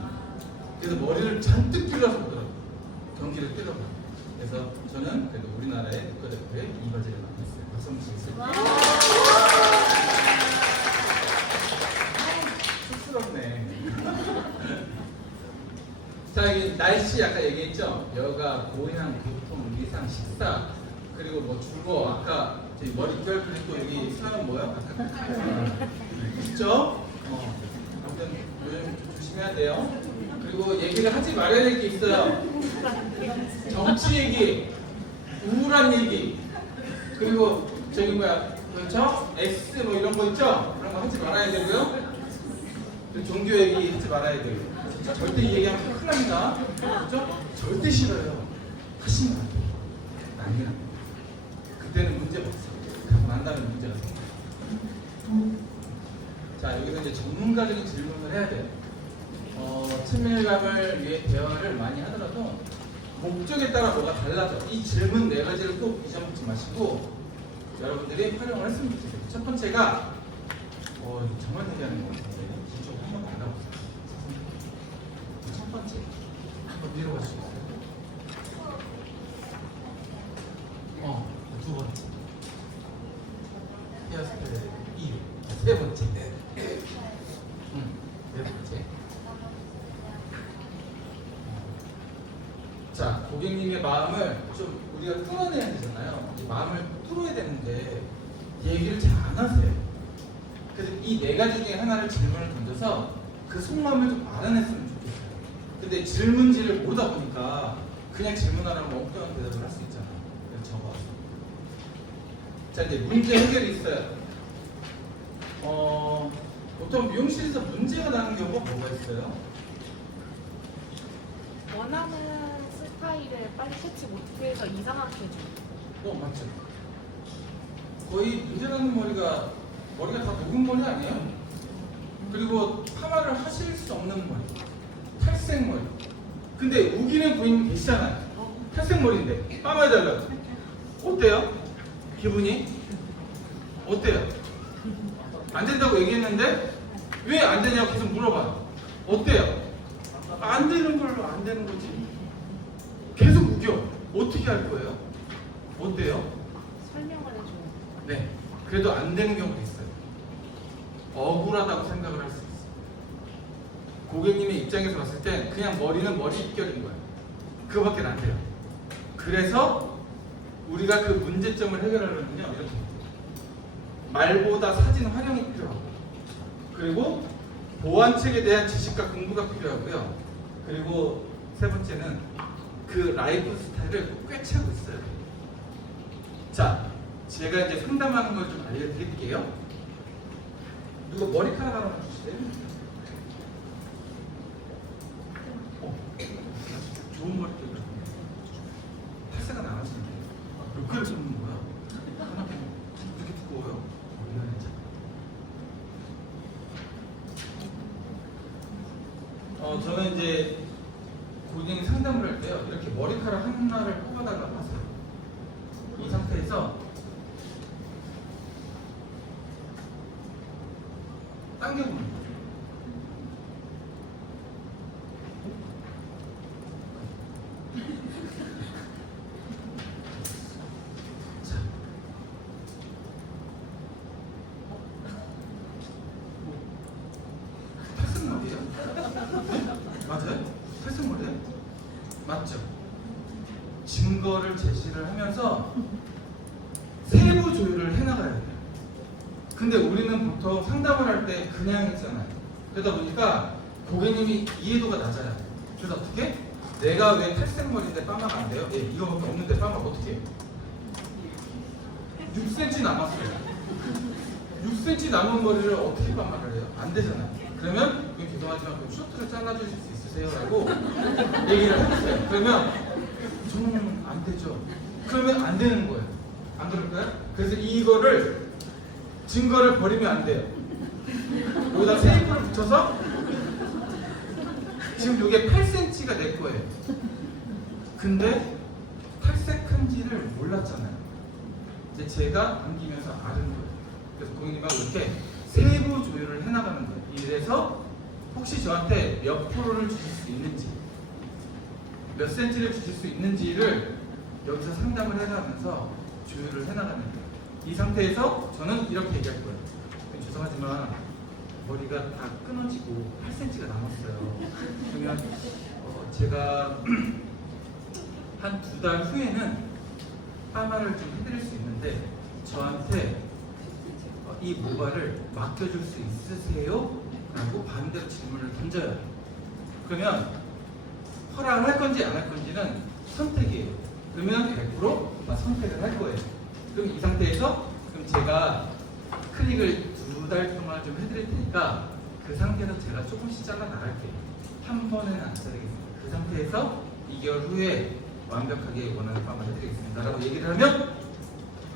그래서 머리를 잔뜩 길러서 보더라고요. 경기를 뛰려고. 그래서 저는 그래도 우리나라의 국가대표에 이바지를 맡았어요. 박수 한번 주세요. 쑥스럽네. 자, 여기 날씨 아까 얘기했죠? 여가, 고향, 교통, 위상, 식사, 그리고 뭐 주거, 아까 저희 머릿결 그리고 여기 사연 뭐요? 아까 있죠? 아무튼 요즘 좀 조심해야 돼요. 그리고 얘기를 하지 말아야 될 게 있어요. 정치 얘기, 우울한 얘기, 그리고 저기 뭐야, 그렇죠? X 뭐 이런 거 있죠? 그런 거 하지 말아야 되고요. 종교 얘기 하지 말아야 되고. 진짜 절대 이 얘기하면 큰일 납니다. 그렇죠? 절대 싫어요. 하시면 안 돼요. 난리 납니다. 그때는 문제가 없어요. 그러고 난 다음에 문제가 생겨요. 자, 여기서 이제 전문가적인 질문을 해야 돼요. 친밀감을 위해 대화를 많이 하더라도 목적에 따라 뭐가 달라져. 이 질문 4가지를 꼭 잊어먹지 마시고 여러분들이 활용을 했으면 좋겠어요. 첫 번째가 이거 정말 얘기하는 것 같은데 이쪽 한번 달라보세요. 첫 번째 한번 위로 갈 수 있어요? 두 번째 헤어스타일 2. 세 번째 네 번째. 자, 고객님의 마음을 좀 우리가 뚫어내야 되잖아요. 이 마음을 뚫어야 되는데 얘기를 잘 안 하세요. 그래서 이 4가지 중에 하나를 질문을 던져서 그 속마음을 좀 알아냈으면 좋겠어요. 근데 질문지를 모르다 보니까 그냥 질문하라고 엉뚱한 대답을 할 수 있잖아요. 그래서 적어왔어요. 자, 이제 문제 해결이 있어요. 보통 미용실에서 문제가 나는 경우가 뭐가 있어요? 원하는 스타일을 빨리 캐치 못해서 이상하게 해줘. 맞죠. 거의 문제나는 머리가 다 녹은 머리 아니에요? 그리고 파마를 하실 수 없는 머리, 탈색 머리. 근데 우기는 부인 계시잖아요. 탈색 머리인데 파마해달라고. 어때요? 기분이? 어때요? 안 된다고 얘기했는데 왜 안 되냐고 계속 물어봐요. 어때요? 안 되는 걸로 안 되는 거지. 계속 우겨. 어떻게 할 거예요? 어때요? 설명을 해줘. 네. 그래도 안 되는 경우도 있어요. 억울하다고 생각을 할 수 있어요. 고객님의 입장에서 봤을 땐 그냥 머리는 머리 입결인 거예요. 그거밖에 안 돼요. 그래서 우리가 그 문제점을 해결하려면요 이렇게 해요. 말보다 사진 활용이 필요하고, 그리고 보완책에 대한 지식과 공부가 필요하고요. 그리고 세 번째는 그 라이프 스타일을 꿰차고 있어요. 자, 제가 이제 상담하는 걸 좀 알려드릴게요. 누가 머리카락 하나 주실래요? 좋은 머리카락. 탈색은 안 하시는데. 몇 개를 쓰는 거야? 하나 이렇게 두꺼워요? 저는 이제 고객님 상담을 할 때요, 이렇게 머리카락 하나를 뽑아달라고 하세요. 이 상태에서 당겨보는 거예요. 자, 탈색머리예요? 맞아요? 탈색머리예요? 맞죠? 증거를 제시를 하면서 세부 조율을 해나가야 돼요. 근데 우리는 보통 상담을 할 때 그냥 했잖아요. 그러다 보니까 고객님이 이해도가 낮아요. 그래서 어떻게? 내가 왜 탈색머리인데 빠마가 안 돼요? 예, 이거밖에 없는데 빠마가 어떻게 해요? 6cm 남았어요. 6cm 남은 머리를 어떻게 빠마를 해요? 안 되잖아요. 그러면 죄송하지만 그 쇼트를 잘라주실 수 있으세요? 라고 얘기를 해보세요. 그러면 저는 안 되죠. 그러면 안 되는 거예요. 안 그럴까요? 그래서 이거를 증거를 버리면 안 돼요. 여기다 테이프를 붙여서 지금 이게 8cm가 내 거예요. 근데 탈색한지를 몰랐잖아요. 이제 제가 남기면서 아는 거예요. 그래서 고객님하고 이렇게 세부 조율을 해나가는 거예요. 이래서 혹시 저한테 몇 프로를 주실 수 있는지, 몇 센치를 주실 수 있는지를 여기서 상담을 해가면서 조율을 해나가는 거예요. 이 상태에서 저는 이렇게 얘기할 거예요. 죄송하지만 머리가 다 끊어지고 8cm가 남았어요. 그러면 제가 한 2달 후에는 파마를 좀 해드릴 수 있는데 저한테 이 모발을 맡겨줄 수 있으세요? 라고 반대로 질문을 던져요. 그러면 허락을 할 건지 안 할 건지는 선택이에요. 그러면 100% 선택을 할 거예요. 그럼 이 상태에서 그럼 제가 클릭을 2달 동안 좀 해드릴 테니까 그 상태에서 제가 조금씩 잘라 나갈게요. 한 번에는 안 자르겠습니다. 그 상태에서 2개월 후에 완벽하게 원하는 파마를 해드리겠습니다. 라고 얘기를 하면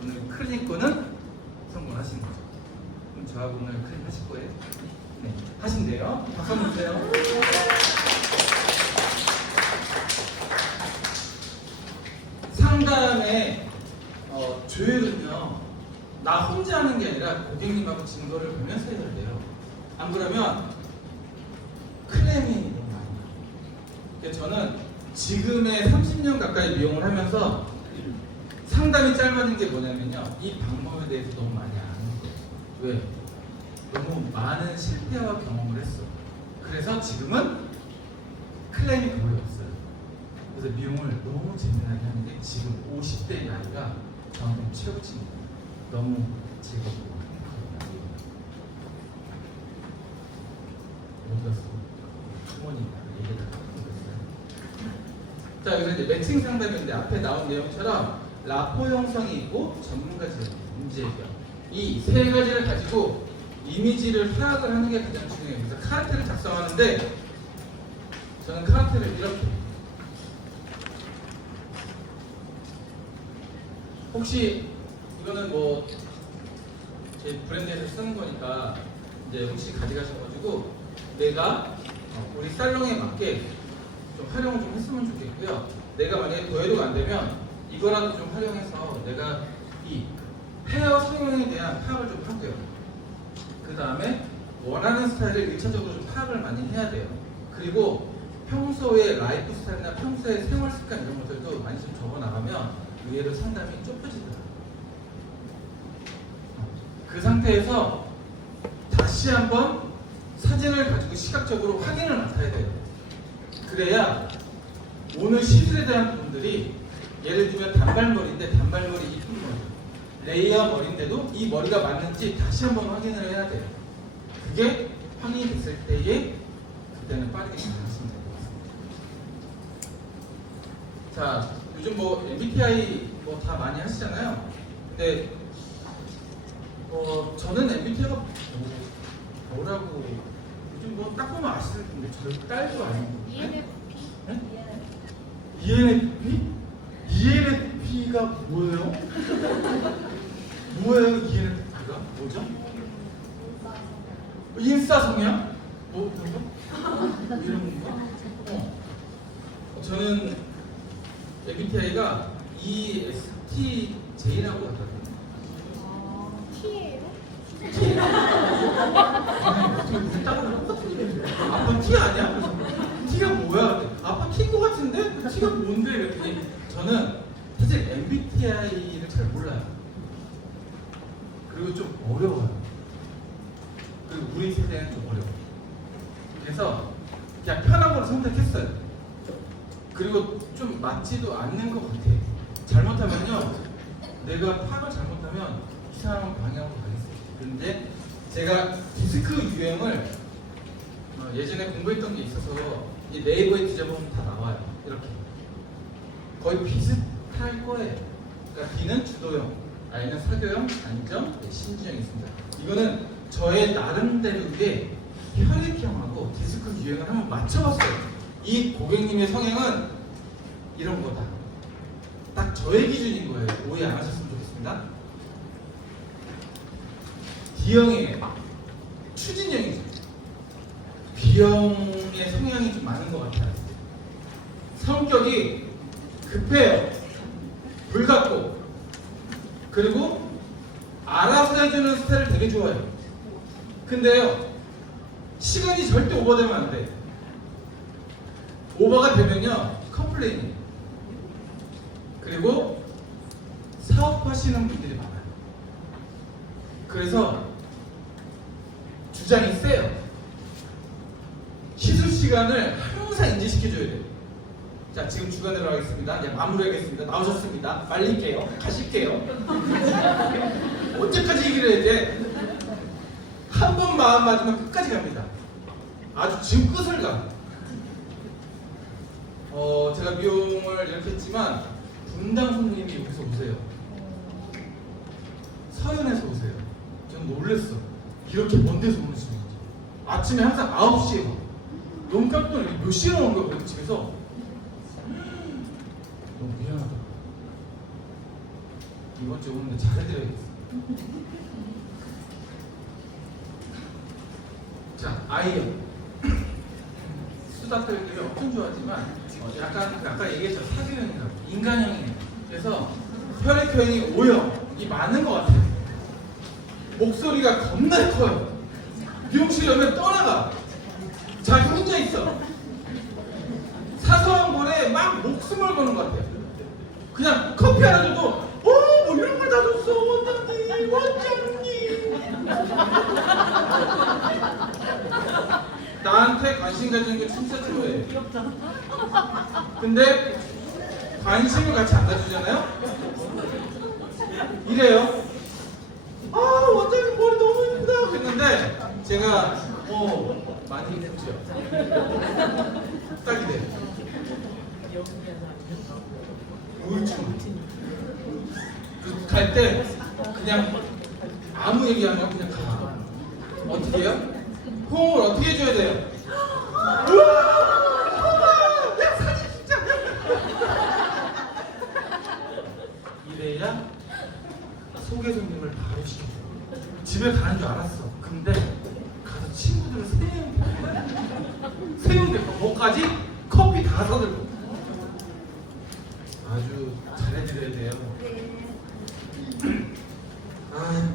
오늘 클릭 거는 성공하시는 거죠. 그럼 저하고 오늘 클릭 하실 거예요? 네, 하신대요. 박수 한번 주세요. 상담의 조율은요, 나 혼자 하는 게 아니라 고객님하고 증거를 보면서 해야 돼요. 안 그러면 클레임이 너무 많이 나요. 그래서 저는 지금의 30년 가까이 미용을 하면서 상담이 짧아진 게 뭐냐면요, 이 방법에 대해서 너무 많이 아는 거예요. 왜? 너무 많은 실패와 경험을 했어. 그래서 지금은 클레임이 거의 없어요. 그래서 미용을 너무 재미나게 하는데 지금 50대 나이가 저한테는 최고치입니다. 너무 즐겁고 행복합니다. 어디 갔어? 부모님 얘기를 하고 있어요. 자, 여기서 이제 매칭 상담인데 앞에 나온 내용처럼 라포 형성이 있고 전문가 제공, 문제 해결, 이 세 가지를 가지고 이미지를 파악을 하는 게 가장 중요해요. 그래서 카르텔을 작성하는데 저는 카르텔을 이렇게, 혹시 이거는 뭐 제 브랜드에서 쓰는 거니까 이제 혹시 가져가셔가지고 내가 우리 살롱에 맞게 좀 활용을 좀 했으면 좋겠고요. 내가 만약에 더해도가 안 되면 이거라도 좀 활용해서 내가 이 헤어 성형에 대한 파악을 좀 하고요. 그 다음에 원하는 스타일을 1차적으로 좀 파악을 많이 해야 돼요. 그리고 평소의 라이프 스타일이나 평소의 생활 습관 이런 것들도 많이 좀 적어 나가면 의외로 상담이 좁혀지더라고요. 그 상태에서 다시 한번 사진을 가지고 시각적으로 확인을 맡아야 돼요. 그래야 오늘 시술에 대한 분들이 예를 들면 단발머리인데 단발머리 이쁜 머리, 레이어 머리인데도 이 머리가 맞는지 다시 한번 확인을 해야 돼요. 그게 확인이 됐을 때에 그때는 빠르게 진행하시면 될 것 같습니다. 자, 요즘 뭐 MBTI 뭐 다 많이 하시잖아요. 근데 저는 MBTI가 뭐라고 요즘 뭐 딱 보면 아시는 텐데 저 딸도 아니고. ENFP? 네? ENFP? ENFP가 뭐예요? 뭐예요 ENFP가? 뭐죠? 인싸성이야? 뭐 그런 거? 이런 건가? 저는 MBTI가 ESTJ라고 하거든요. T예요? 아빠 T 아니야? T가 뭐야? 아빠 T인 것 같은데? T가 뭔데? 이랬더니 저는 사실 MBTI를 잘 몰라요. 그리고 좀 어려워요. 그리고 우리 세대는 좀 어려워. 그래서 그냥 편한 걸 선택했어요. 그리고 좀 맞지도 않는 것 같아. 잘못하면요, 내가 파악을 잘못하면 이상한 방향으로 가겠어요. 그런데 제가 디스크 유형을 예전에 공부했던 게 있어서 이 네이버에 뒤져보면 다 나와요. 이렇게 거의 비슷할 거예요. 그러니까 D는 주도형, I는 사교형, 안정, 신지형이 있습니다. 이거는 저의 나름대로의 혈액형하고 디스크 유형을 한번 맞춰봤어요. 이 고객님의 성향은 이런 거다. 딱 저의 기준인 거예요. 오해 안 하셨으면 좋겠습니다. D형이에요. 추진형이죠. B형의 성향이 좀 많은 것 같아요. 성격이 급해요. 불같고, 그리고 알아서 해주는 스타일을 되게 좋아해요. 근데요, 시간이 절대 오버되면 안 돼. 오버가 되면요, 컴플레인이에요. 그리고 사업하시는 분들이 많아요. 그래서 주장이 세요. 시술 시간을 항상 인지시켜줘야 돼요. 자, 지금 주간 들어가겠습니다. 이제 마무리하겠습니다. 나오셨습니다. 말릴게요. 가실게요. 언제까지 얘기를 해야 돼? 한 번 마음 맞으면 끝까지 갑니다. 아주 지금 끝을 가. 제가 미용을 이렇게 했지만 분당 손님이 여기서 오세요. 서현에서 오세요. 저는 놀랬어. 이렇게 먼 데서 오는 친구지. 아침에 항상 9시에 와. 너무 깜짝 놀래. 몇 시에 나온 거야, 그래서 집에서. 너무 미안하다. 이번 주에 오는데 잘해드려야겠어. 자, I형. 수다 떨기를 엄청 좋아하지만 약간 아까 얘기했죠. 사교형이라고. 인간형이에요. 그래서 혈액형이 O형이 많은 것 같아요. 목소리가 겁나 커요. 미용실 오면 떠나가. 자기 혼자 있어. 사소한 거에 막 목숨을 거는 것 같아요. 그냥 커피 하나 줘도 뭐 이런 걸 다 줬어. 원장님, 원장님. 나한테 관심 가지는 게 진짜 좋아해. 근데 관심을 같이 안 가지잖아요? 이래요. 원장님 머리 너무 예쁘다 했는데 제가 많이 했죠. 딱 이래. 우울증. 갈 때 그냥 아무 얘기 안 하고 그냥 가. 어떻게 해요? 호응을 어떻게 해줘야 돼요? 우와! 야, 사진 진짜! 이래야 소개 손님을 바로 시켜줘. 집에 가는 줄 알았어. 근데 가서 친구들을 세운대 뭐까지? 커피 다 사들고. 아주 잘해드려야 돼요.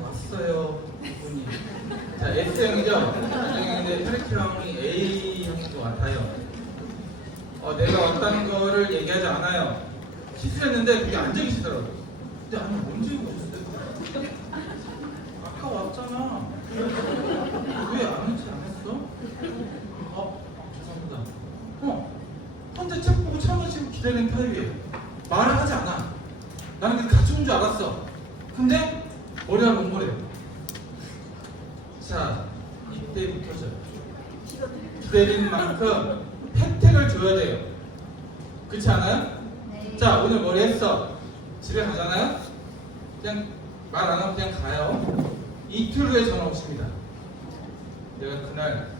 왔어요 이분이. 자, S형이죠? S형인데 혈액형이 A형인 것 같아요. 내가 어떤 거를 얘기하지 않아요. 시술했는데 그게 안 적이시더라고요. 근데 아니 언제 오셨어요? 아까 왔잖아. 왜 안 했지 않았어? 죄송합니다. 혼자 책 보고 차 마시고 기다리는 타입이에요. 말을 하지 않아. 나는 그냥 같이 온 줄 알았어. 근데 머리가 롱머리예요. 자, 이때부터죠. 기다리는 만큼 혜택을 줘야 돼요. 그렇지 않아요? 네. 자, 오늘 머리 했어. 집에 가잖아요? 그냥 말 안 하고 그냥 가요. 이틀 후에 전화 오십니다. 내가 그날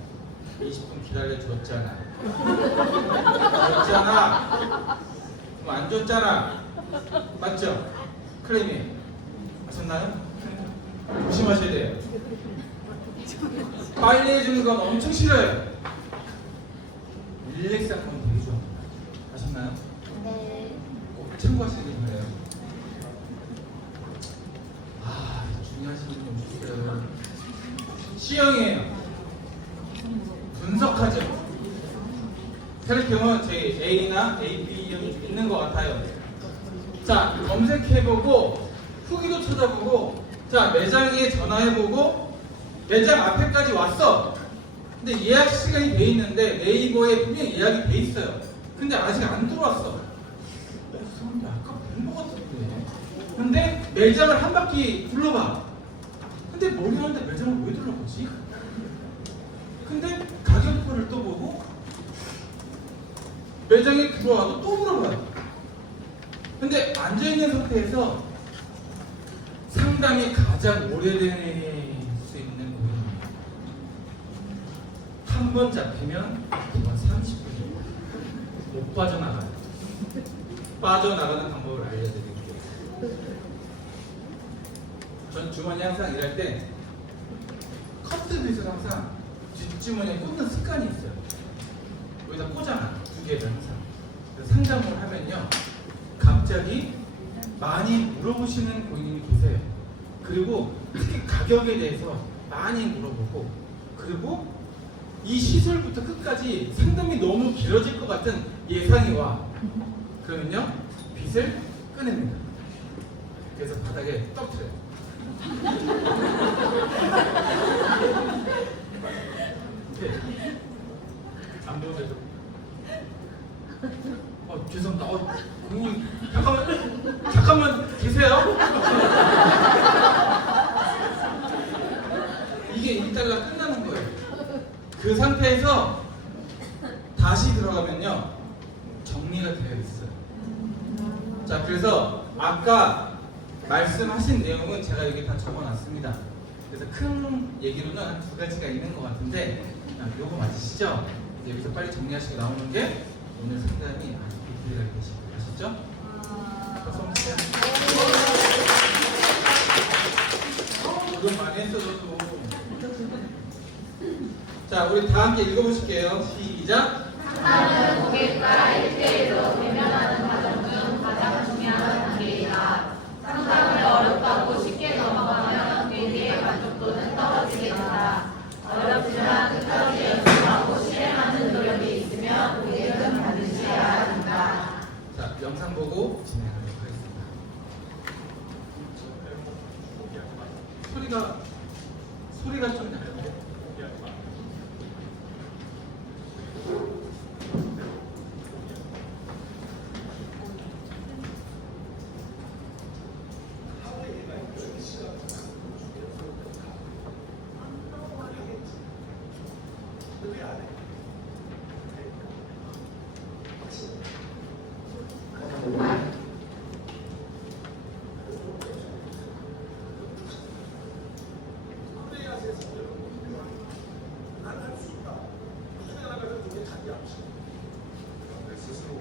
20분 기다려줬잖아. 줬잖아. 그럼 안 줬잖아. 맞죠? 클레이밍. 하셨나요? 조심하셔야 돼요. 빨리 해주는 건 엄청 싫어요. 릴렉스한 건 되게 좋아합니다. 아셨나요? 네. 꼭 참고하시는 거예요. 아, 중요하신 분 있어요. C형이에요. 분석하죠. 혈액형은 저희 A나 AB형이 있는 것 같아요. 자, 검색해보고 후기도 찾아보고, 자, 매장에 전화해보고, 매장 앞에까지 왔어. 근데 예약 시간이 돼 있는데 네이버에 분명히 예약이 돼 있어요. 근데 아직 안 들어왔어. 사람들 아까 본 것 같은데. 근데 매장을 한 바퀴 둘러봐. 근데 머리 하는데 매장을 왜 둘러보지? 근데 가격표를 또 보고 매장에 들어와도 또 물어봐요. 근데 앉아있는 상태에서 상담이 가장 오래될 수 있는 고객입니다. 한 번 잡히면 기본 30분이에요. 못 빠져나가요. 빠져나가는 방법을 알려드릴게요. 전 주머니 항상 일할 때 커트빗을 항상 뒷주머니에 꽂는 습관이 있어요. 여기다 꽂아놔. 두 개를 항상. 그래서 상담을 하면요. 갑자기 많이 물어보시는 고객님이 계세요. 그리고 특히 가격에 대해서 많이 물어보고, 그리고 이 시설부터 끝까지 상담이 너무 길어질 것 같은 예상이 와. 그러면요, 빗을 꺼냅니다. 그래서 바닥에 떨어뜨려요. 네. 안 보여도. 죄송합니다. 고객님, 잠깐만 계세요. 이게 이따가 끝나는 거예요. 그 상태에서 다시 들어가면요, 정리가 되어 있어요. 자, 그래서 아까 말씀하신 내용은 제가 여기 다 적어놨습니다. 그래서 큰 얘기로는 한 두 가지가 있는 것 같은데, 요거 맞으시죠? 이제 여기서 빨리 정리하시고 나오는 게 오늘 상담이 아주 비밀하게 되시고, 아시죠? 박수 주세요. 이건 많이 했어도. 자, 우리 다 함께 읽어보실게요. 시작. 상담은 고객과 1대1로 대면하는 과정 중 가장 중요한 단계이다. 상담을 어렵다고 쉽게 넘어가면 고객의 만족도는 떨어지게 된다. 어렵지만 끝까지 연습하고 실행하는 노력이 있으면 고객은 반드시 알아간다. 자, 영상 보고 진행하도록 하겠습니다. 소리가 좀 나요. 스스로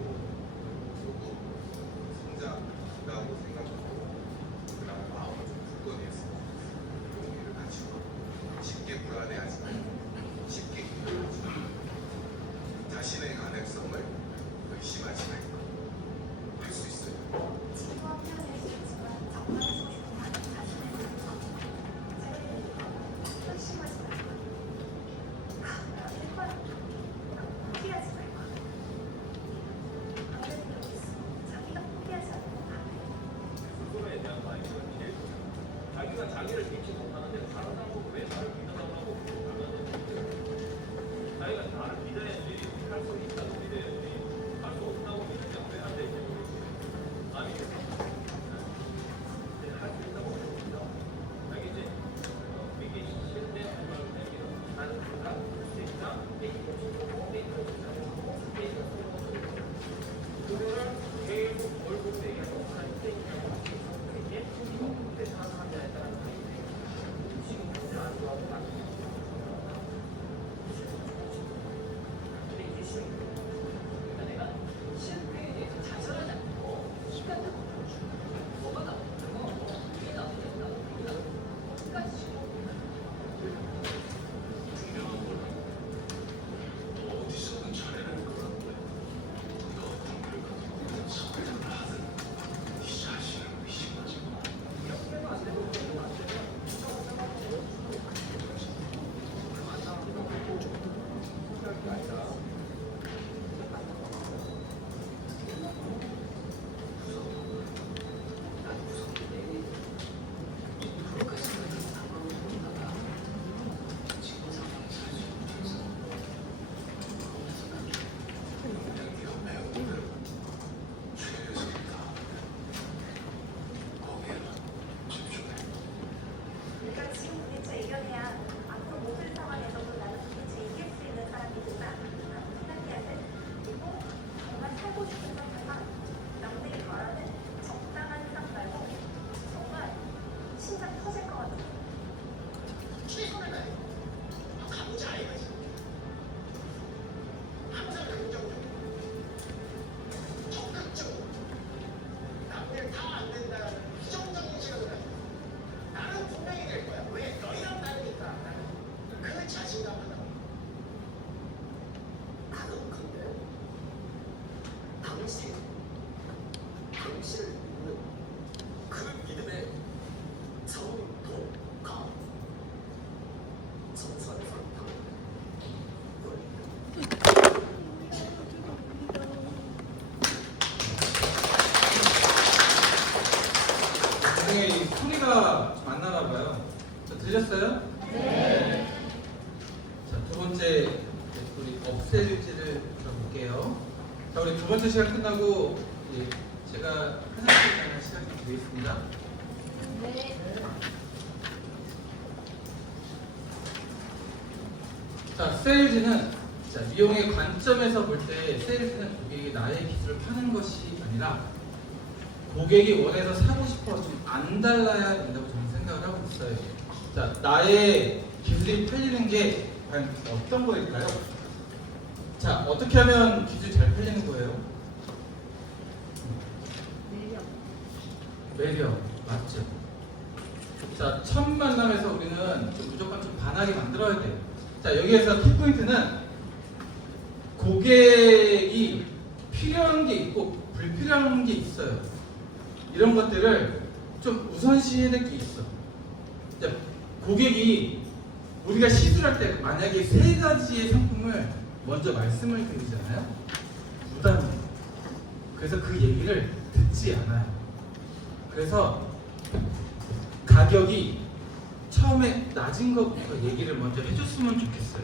성장이라고 생각하고, 그다음에 마음을 좀 굳건해서 용기를 갖추고, 쉽게 불안해하지 말고 쉽게 기대하지 말고 자신의 가능성을 의심하지 말고 할 수 있어요. 스스로에 대한 마인드가 제일 좋죠. 자기가 자기를 믿지 못하는데 다른 사람은 왜 나를 믿어달라고 그러면 자기가 나를 믿어야지 할 수 있다고 믿어야지 할 수 없다고 믿으면 왜 안 되지 모르겠어요. 아니겠어. 할 수 있다고 믿습니다. 자기 이제 믿기 싫은데 나는 그가 할수 있다. 그거를 계속 것이 당신을 믿는 그 믿음의 정도가 정선상탕 나중에 이 소리가 좀 안 나나 봐요. 자, 들렸어요? 네. 자, 두 번째 우리 없앨지를 들어볼게요. 자, 우리 두 번째 시간 끝나고 이제 제가 화장실 가는 시간이 되겠습니다. 네. 자, 세일즈는 자, 미용의 관점에서 볼 때 세일즈는 고객이 나의 기술을 파는 것이 아니라 고객이 원해서 사고 싶어 좀 안 달라야 된다고 저는 생각을 하고 있어요. 자, 나의 기술이 팔리는 게 과연 어떤 거일까요? 자, 어떻게 하면 기술이 잘 팔리는 거예요? 매력, 맞죠? 자, 첫 만남에서 우리는 좀 무조건 좀 반하게 만들어야 돼요. 자, 여기에서 키포인트는 고객이 필요한 게 있고 불필요한 게 있어요. 이런 것들을 좀 우선시해야 될 게 있어. 자, 고객이 우리가 시술할 때 만약에 3가지의 상품을 먼저 말씀을 드리잖아요. 부담이. 그래서 그 얘기를 듣지 않아요. 그래서 가격이 처음에 낮은 것부터 얘기를 먼저 해줬으면 좋겠어요.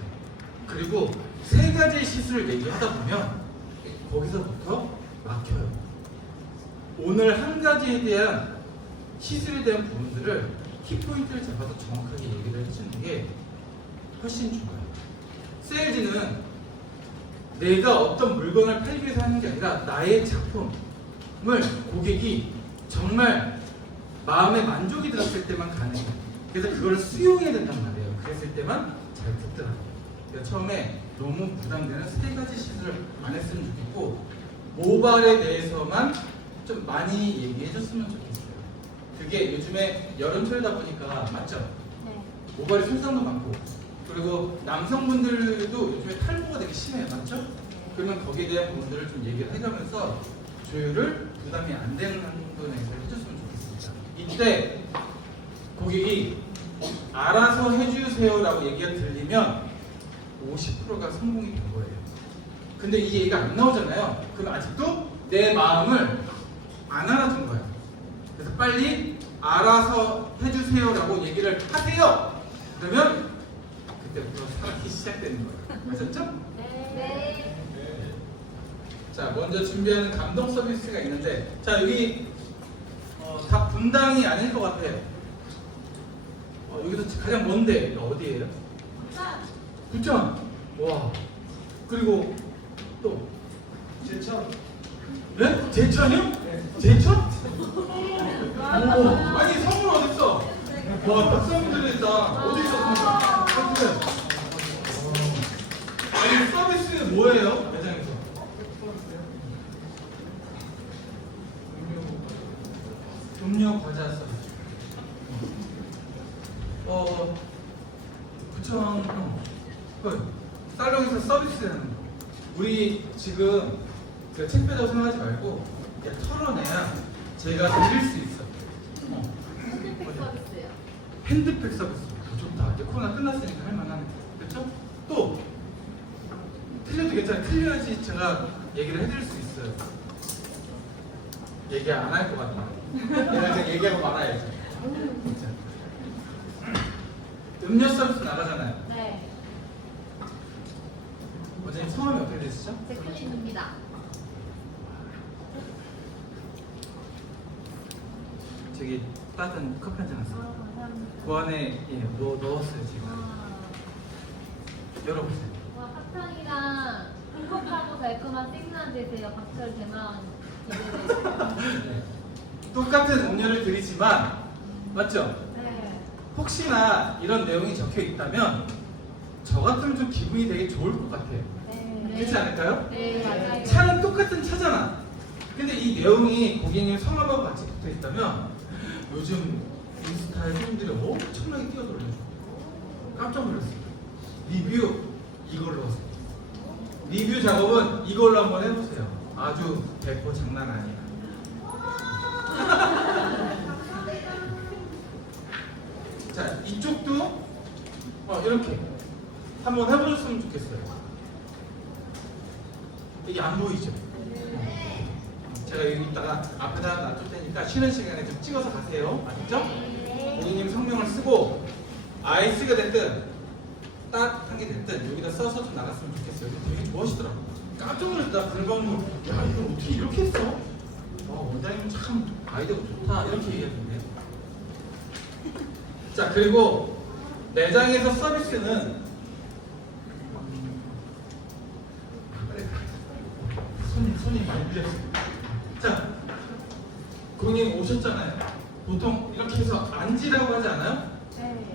그리고 3가지의 시술을 얘기하다 보면 거기서부터 막혀요. 오늘 한 가지에 대한 시술에 대한 부분들을 키포인트를 잡아서 정확하게 얘기를 해주는 게 훨씬 좋아요. 세일즈는 내가 어떤 물건을 팔기 위해서 하는 게 아니라 나의 작품을 고객이 정말 마음에 만족이 들었을 때만 가능해요. 그래서 그걸 수용해야 된단 말이에요. 그랬을 때만 잘 듣더라고요. 그래서 처음에 너무 부담되는 3가지 시술을 안 했으면 좋겠고 모발에 대해서만 좀 많이 얘기해 줬으면 좋겠어요. 그게 요즘에 여름철이다 보니까 맞죠? 네. 모발에 손상도 많고 그리고 남성분들도 요즘에 탈모가 되게 심해요. 맞죠? 그러면 거기에 대한 부분들을 좀 얘기를 해가면서 조율을 부담이 안 되는 부분에 해줬으면 좋겠습니다. 이때 고객이 알아서 해주세요라고 얘기가 들리면 50%가 성공이 된 거예요. 근데 이 얘기가 안 나오잖아요. 그럼 아직도 내 마음을 안 알아준 거예요. 그래서 빨리 알아서 해주세요라고 얘기를 하세요. 그러면 그때부터 사랑이 시작되는 거예요. 아셨죠? 네. 자, 먼저 준비하는 감동 서비스가 있는데, 자, 여기 다 분당이 아닐 것 같아요. 여기서 가장 먼데 어디예요? 부천. 와. 그리고 또 제천. 네? 제천이요? 네. 제천? 오, 아니 선물 어딨어? 와, 박사분들이 다 어디 있었습니까? 아니 서비스 뭐예요? 매장에서? 음료 과자 서비스. 부천 살롱에서 서비스하는 거. 우리 지금 그 책배라고 생각하지 말고 그냥 털어내야 제가 드릴 수 있어. 핸드백 서비스요. 핸드백 서비스 좋다. 이제 코로나 끝났으니까 할만하네. 그렇죠? 또 틀려도 괜찮아요. 틀려야지 제가 얘기를 해드릴 수 있어요. 얘기 안 할 것 같아. 내가 지금 얘기하고 말아야지. 진짜. 음료 서비스 나가잖아요. 네. 원장님 성함이 어떻게 되시죠? 제클린입니다. 저기 따뜻한 커피 한잔 하세요. 감사합니다. 그 안에 넣었어요 지금. 열어보세요. 와, 사탕이랑 행복하고 달콤한 생선 드세요. 박철 대만 기대돼. 네. 똑같은 음료를 드리지만 맞죠? 네. 혹시나 이런 내용이 적혀 있다면 저 같으면 좀 기분이 되게 좋을 것 같아요. 네. 그렇지 않을까요? 네, 맞아요. 차는 똑같은 차잖아. 근데 이 내용이 고객님 성함하고 같이 붙어 있다면 요즘 인스타에 사람들이 엄청나게 뛰어들어요. 깜짝 놀랐어요. 리뷰 이걸로 하세요. 리뷰 작업은 이걸로 한번 해보세요. 아주 배포 장난 아니야. 자, 이쪽도 이렇게 한번 해보셨으면 좋겠어요. 이게 안 보이죠? 제가 여기 있다가 앞에다 놔둘 테니까 쉬는 시간에 좀 찍어서 가세요. 아시죠? 고객님 성명을 쓰고 아이스가 됐든 딱 한 게 됐든 여기다 써서 좀 나갔으면 좋겠어요. 되게 좋아하시더라고. 깜짝 놀랐다. 불광물. 야, 이걸 어떻게 이렇게 했어? 원장님 참 아이디어가 좋다. 이렇게 얘기했는데. 자, 그리고 매장에서 서비스는 손이 많이 밀렸어요. 자, 고객님 오셨잖아요. 보통 이렇게 해서 앉으라고 하지 않아요? 네.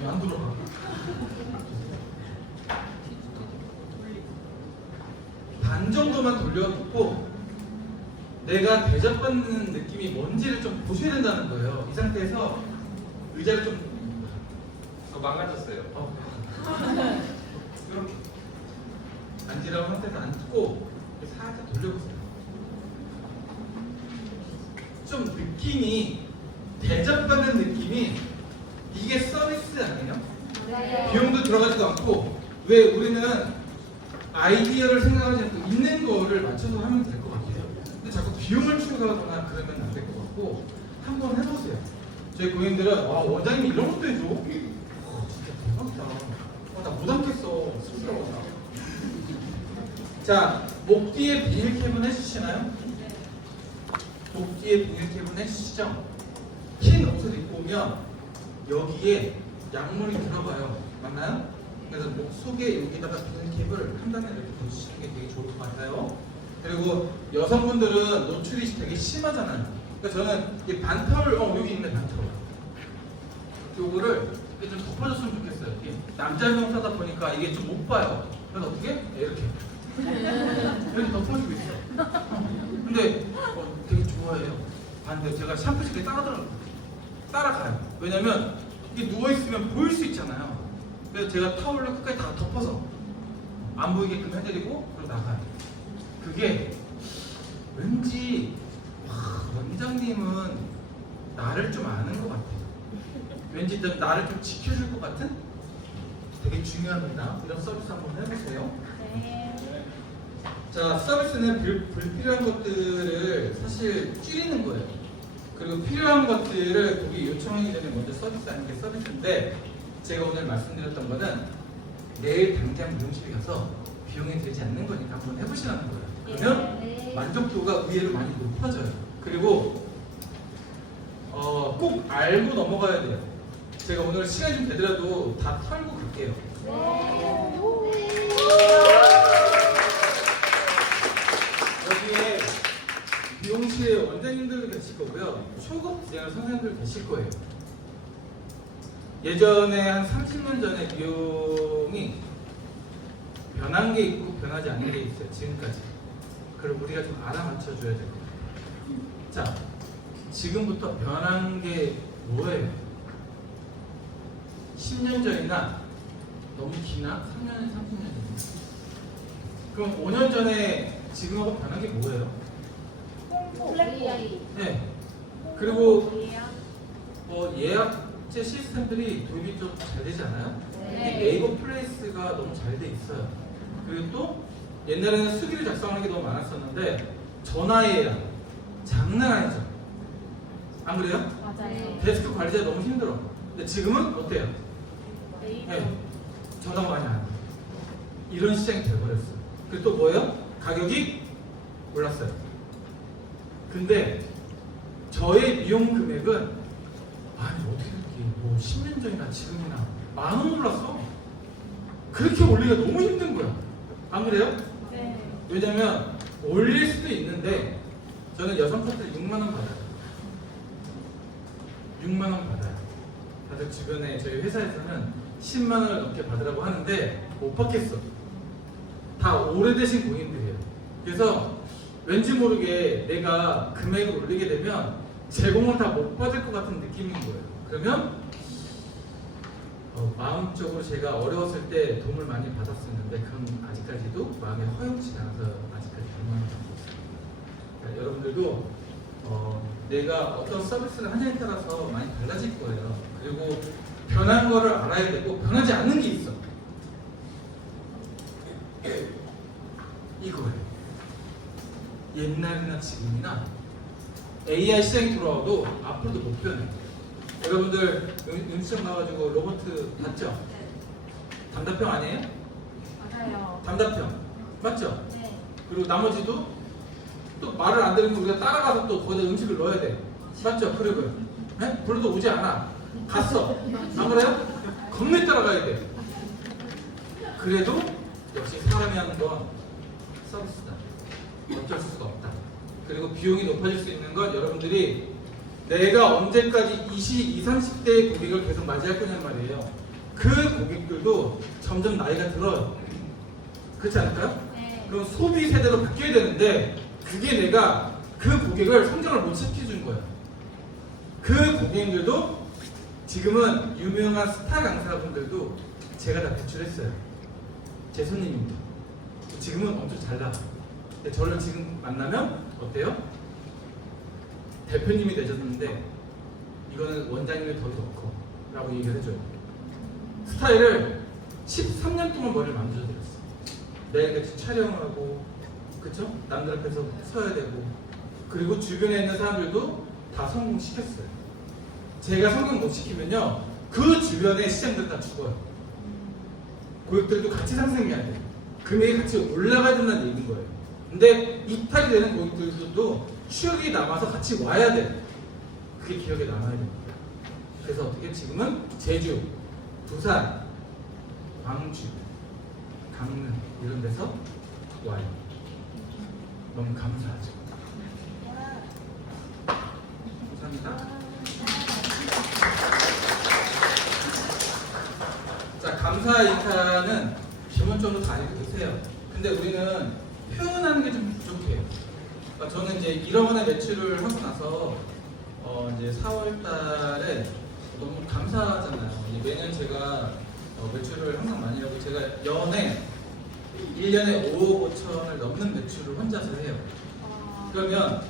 왜 안 들어가? 반 정도만 돌려놓고 내가 대접받는 느낌이 뭔지를 좀 보셔야 된다는 거예요. 이 상태에서 의자를 좀 망가졌어요. 이렇게 앉으라고 상태에서 앉고 살짝 돌려보세요. 좀 느낌이 대접받는 느낌이 이게 서비스 아니에요? 네. 비용도 들어가지도 않고 왜 우리는 아이디어를 생각하지 않고 있는 거를 맞춰서 하면 될 것 같아요. 근데 자꾸 비용을 추가하거나 그러면 안 될 것 같고 한번 해보세요. 저희 고객님들은 원장님이 이런 것도 해줘? 진짜 대박이다. 나 못 앉겠어. 쑥스러워서. 자, 목 뒤에 비닐캡은 해주시나요? 목 뒤에 비닐캡은 해주시죠? 흰 옷을 입고 오면 여기에 약물이 들어가요. 맞나요? 그래서 목 속에 여기다가 비닐캡을 한 단에 이렇게 붙이시는 게 되게 좋을 것 같아요. 그리고 여성분들은 노출이 되게 심하잖아요. 그러니까 저는 이 반타올, 여기 있네, 반타올. 요거를 이렇게 좀 덮어줬으면 좋겠어요. 이게 남자 명사다 보니까 이게 좀 못 봐요. 그래서 어떻게? 이렇게. 이렇게 덮어주고 있어. 근데 되게 좋아해요. 반대 제가 샴푸실에 따라가요. 왜냐면 이게 누워있으면 보일 수 있잖아요. 그래서 제가 타올로 끝까지 다 덮어서 안 보이게끔 해드리고 그리고 나가요. 그게 왠지 원장님은 나를 좀 아는 것 같아요. 왠지 나를 좀 지켜줄 것 같은? 되게 중요합니다. 이런 서비스 한번 해보세요. 네. 자, 서비스는 불필요한 것들을 사실 줄이는 거예요. 그리고 필요한 것들을 고객이 요청하기 전에 먼저 서비스하는 게 서비스인데 제가 오늘 말씀드렸던 거는 내일 당장 미용실에 가서 비용이 들지 않는 거니까 한번 해보시라는 거예요. 그러면 네. 만족도가 의외로 많이 높아져요. 그리고 꼭 알고 넘어가야 돼요. 제가 오늘 시간이 좀 되더라도 다 털고 갈게요. 여기에 미용실에 원장님들도 계실 거고요. 초급 디자이너 선생님들 계실 거예요. 예전에 한 30년 전에 미용이 변한 게 있고 변하지 않은 게 있어요. 지금까지. 그걸 우리가 좀 알아맞혀 줘야 될 것 같아요. 자, 지금부터 변한 게 뭐예요? 10년 전이나 너무 기나? 3년, 30년 전. 그럼 5년 전에 지금하고 변한 게 뭐예요? AI. 네. 그리고 예약제 시스템들이 도입이 좀 잘 되지 않아요? 네. 네이버 플레이스가 너무 잘 돼 있어요. 그리고 또 옛날에는 수기를 작성하는 게 너무 많았었는데 전화 예약 장난 아니죠? 안 그래요? 맞아요. 데스크 관리자 너무 힘들어. 근데 지금은 어때요? 네. 전화가 많이 안 돼요. 이런 시장이 돼버렸어요. 그리고 또 뭐예요? 가격이 올랐어요. 근데 저의 미용 금액은 아니 어떻게 뭐 10년 전이나 지금이나 10,000원 올랐어. 그렇게 올리기가 너무 힘든 거야. 안 그래요? 네. 왜냐면 올릴 수도 있는데 저는 여성 커트 6만 원 받아요. 6만 원 받아요. 다들 주변에 저희 회사에서는 10만 원을 넘게 받으라고 하는데 못 받겠어. 다 오래되신 고객님들이에요. 그래서 왠지 모르게 내가 금액을 올리게 되면 제공을 다 못 받을 것 같은 느낌인 거예요. 그러면 마음적으로 제가 어려웠을 때 도움을 많이 받았었는데 그건 아직까지도 마음에 허용치 않아서 아직까지 도움을 받고 있어요. 그러니까 여러분들도 내가 어떤 서비스를 하냐에 따라서 많이 달라질 거예요. 그리고 변한 거를 알아야 되고 변하지 않는 게 있어. 이거예요. 옛날이나 지금이나 AI 시장이 들어와도 앞으로도 못 변해. 여러분들 음식점 나와가지고 로봇 봤죠? 담다평 아니에요? 맞아요. 담다평 맞죠? 네. 그리고 나머지도 또 말을 안 들으면 우리가 따라가서 또 거기다 음식을 넣어야 돼. 맞죠? 그리고요. 네? 불러도 오지 않아. 갔어. 안 그래요? 겁내 따라가야 돼. 그래도 역시 사람이 하는 건 서비스다. 어쩔 수가 없다. 그리고 비용이 높아질 수 있는 건 여러분들이 내가 언제까지 20, 30대의 고객을 계속 맞이할 거냐는 말이에요. 그 고객들도 점점 나이가 들어요. 그렇지 않을까요? 네. 그럼 소비 세대로 바뀌어야 되는데 그게 내가 그 고객을 성장을 못 시켜준 거예요. 그 고객님들도 지금은 유명한 스타 강사분들도 제가 다 배출했어요. 제 손님입니다. 지금은 엄청 잘 나가요. 근데 저를 지금 만나면 어때요? 대표님이 되셨는데 이거는 원장님이 더 좋고 라고 얘기를 해줘요. 스타일을 13년 동안 머리를 만들어드렸어요. 매일같이 촬영을 하고 그쵸? 남들 앞에서 서야 되고 그리고 주변에 있는 사람들도 다 성공시켰어요. 제가 성공 못 시키면요 그 주변의 시장들 다 죽어요. 고객들도 같이 상승해야 돼요. 금액이 같이 올라가야 된다는 얘기인 거예요. 근데 이탈이 되는 고객들도 추억이 남아서 같이 와야 돼. 그게 기억에 남아야 됩니다. 그래서 어떻게 지금은 제주, 부산, 광주, 강릉 이런 데서 와요. 너무 감사하죠. 감사합니다. 자, 감사 인사는 기본적으로 다 알고 계세요. 근데 우리는 표현하는 게 좀 부족해요. 그러니까 저는 이제 1억 원의 매출을 하고 나서 이제 4월 달에 너무 감사하잖아요. 매년 제가 매출을 항상 많이 하고 제가 1년에 5억 5천을 넘는 매출을 혼자서 해요. 그러면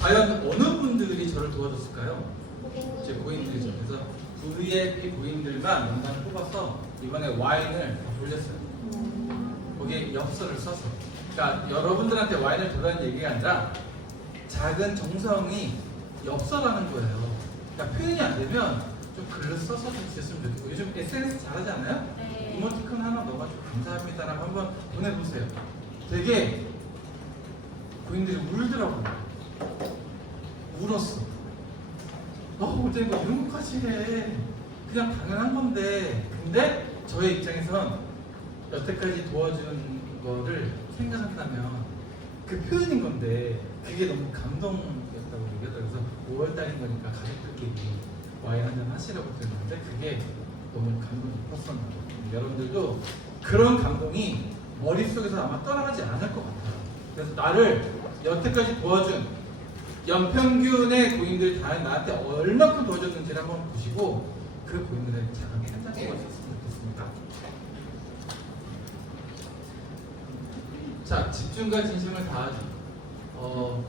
과연 어느 분들이 저를 도와줬을까요? 제 고객님들이죠. 그래서 VIP 고객님들만 명단을 뽑아서 이번에 와인을 돌렸어요. 거기에 엽서를 써서. 그러니까 여러분들한테 와인을 돌라는 얘기가 아니라 작은 정성이 엽서라는 거예요. 그러니까 표현이 안 되면 좀 글로 써서 좀 주셨으면 좋겠고 요즘 SNS 잘하지 않아요? 네. 이모티콘 하나 넣어가지고 감사합니다라고 한번 보내보세요. 되게 고객님들이 울더라고요. 울었어. 어제 뭐 이런 것까지 해. 그냥 당연한 건데. 근데 저의 입장에선 여태까지 도와준 거를 생각한다면 그 표현인 건데 그게 너무 감동이었다고 얘기하더라고요. 그래서 5월달인 거니까 가족들끼리 와인 한잔 하시라고 드렸는데 그게 너무 감동이 깊었었나 봐요. 여러분들도 그런 감동이 머릿속에서 아마 떠나가지 않을 것 같아요. 그래서 나를 여태까지 도와준 연평균의 고객님들이 다 나한테 얼마큼 도와줬는지를 한번 보시고 그 고객님들의 작은 한 장씩 있었으면 좋겠습니다. 자, 집중과 진심을 다하죠.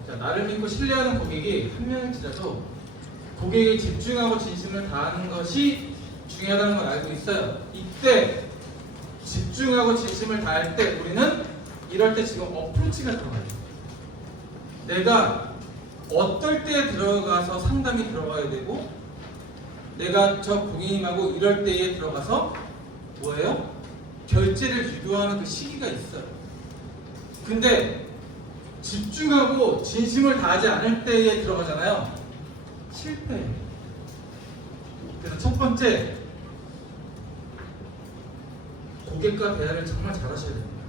자, 나를 믿고 신뢰하는 고객이 한 명일지라도 고객이 집중하고 진심을 다하는 것이 중요하다는 걸 알고 있어요. 이때 집중하고 진심을 다할 때 우리는 이럴 때 지금 어프로치가 들어가요. 내가 어떨 때 들어가서 상담이 들어가야 되고 내가 저 고객님하고 이럴 때에 들어가서 뭐예요? 결제를 유도하는 그 시기가 있어요. 근데 집중하고 진심을 다하지 않을 때에 들어가잖아요. 실패해요. 그래서 첫 번째 고객과 대화를 정말 잘하셔야 됩니다.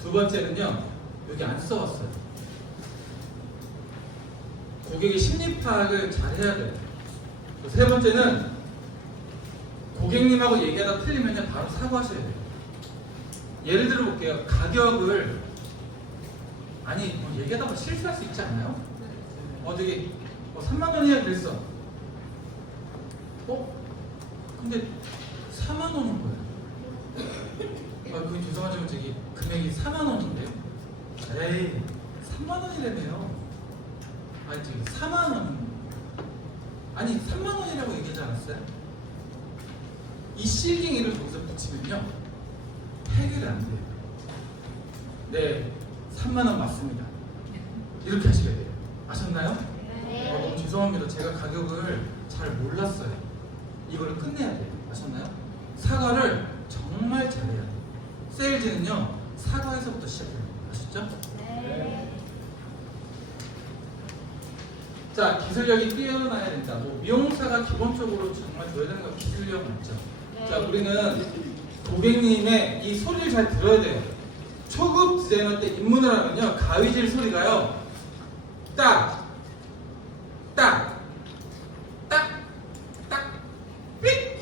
두 번째는요, 여기 안 써왔어요. 고객의 심리 파악을 잘 해야 돼요. 세 번째는 고객님하고 얘기하다 틀리면 바로 사과하셔야 돼요. 예를 들어 볼게요. 가격을 아니 뭐 얘기하다가 실수할 수 있지 않나요? 되게 3만 원이야 그랬어. 근데 4만 원인 거예요. 그건 죄송하지만 저기 금액이 4만 원인데요. 에이, 3만 원이라며요. 아니 저기 4만 원. 아니 3만 원이라고 얘기하지 않았어요? 이 실갱이를 거기서 붙이면요 해결이 안 돼요. 네, 3만 원 맞습니다. 이렇게 하셔야 돼요. 아셨나요? 너무 죄송합니다. 제가 가격을 잘 몰랐어요. 이거를 끝내야 돼요. 아셨나요? 사과를 정말 잘해야 돼요. 세일즈는요 사과에서부터 시작해요. 아셨죠? 자, 기술력이 뛰어나야 된다. 뭐 미용사가 기본적으로 정말 줘야 되는 건 기술력 맞죠? 자, 우리는 고객님의 이 소리를 잘 들어야 돼요. 초급 디자이너 때 입문을 하면요 가위질 소리가요 딱, 딱, 딱, 딱, 삑!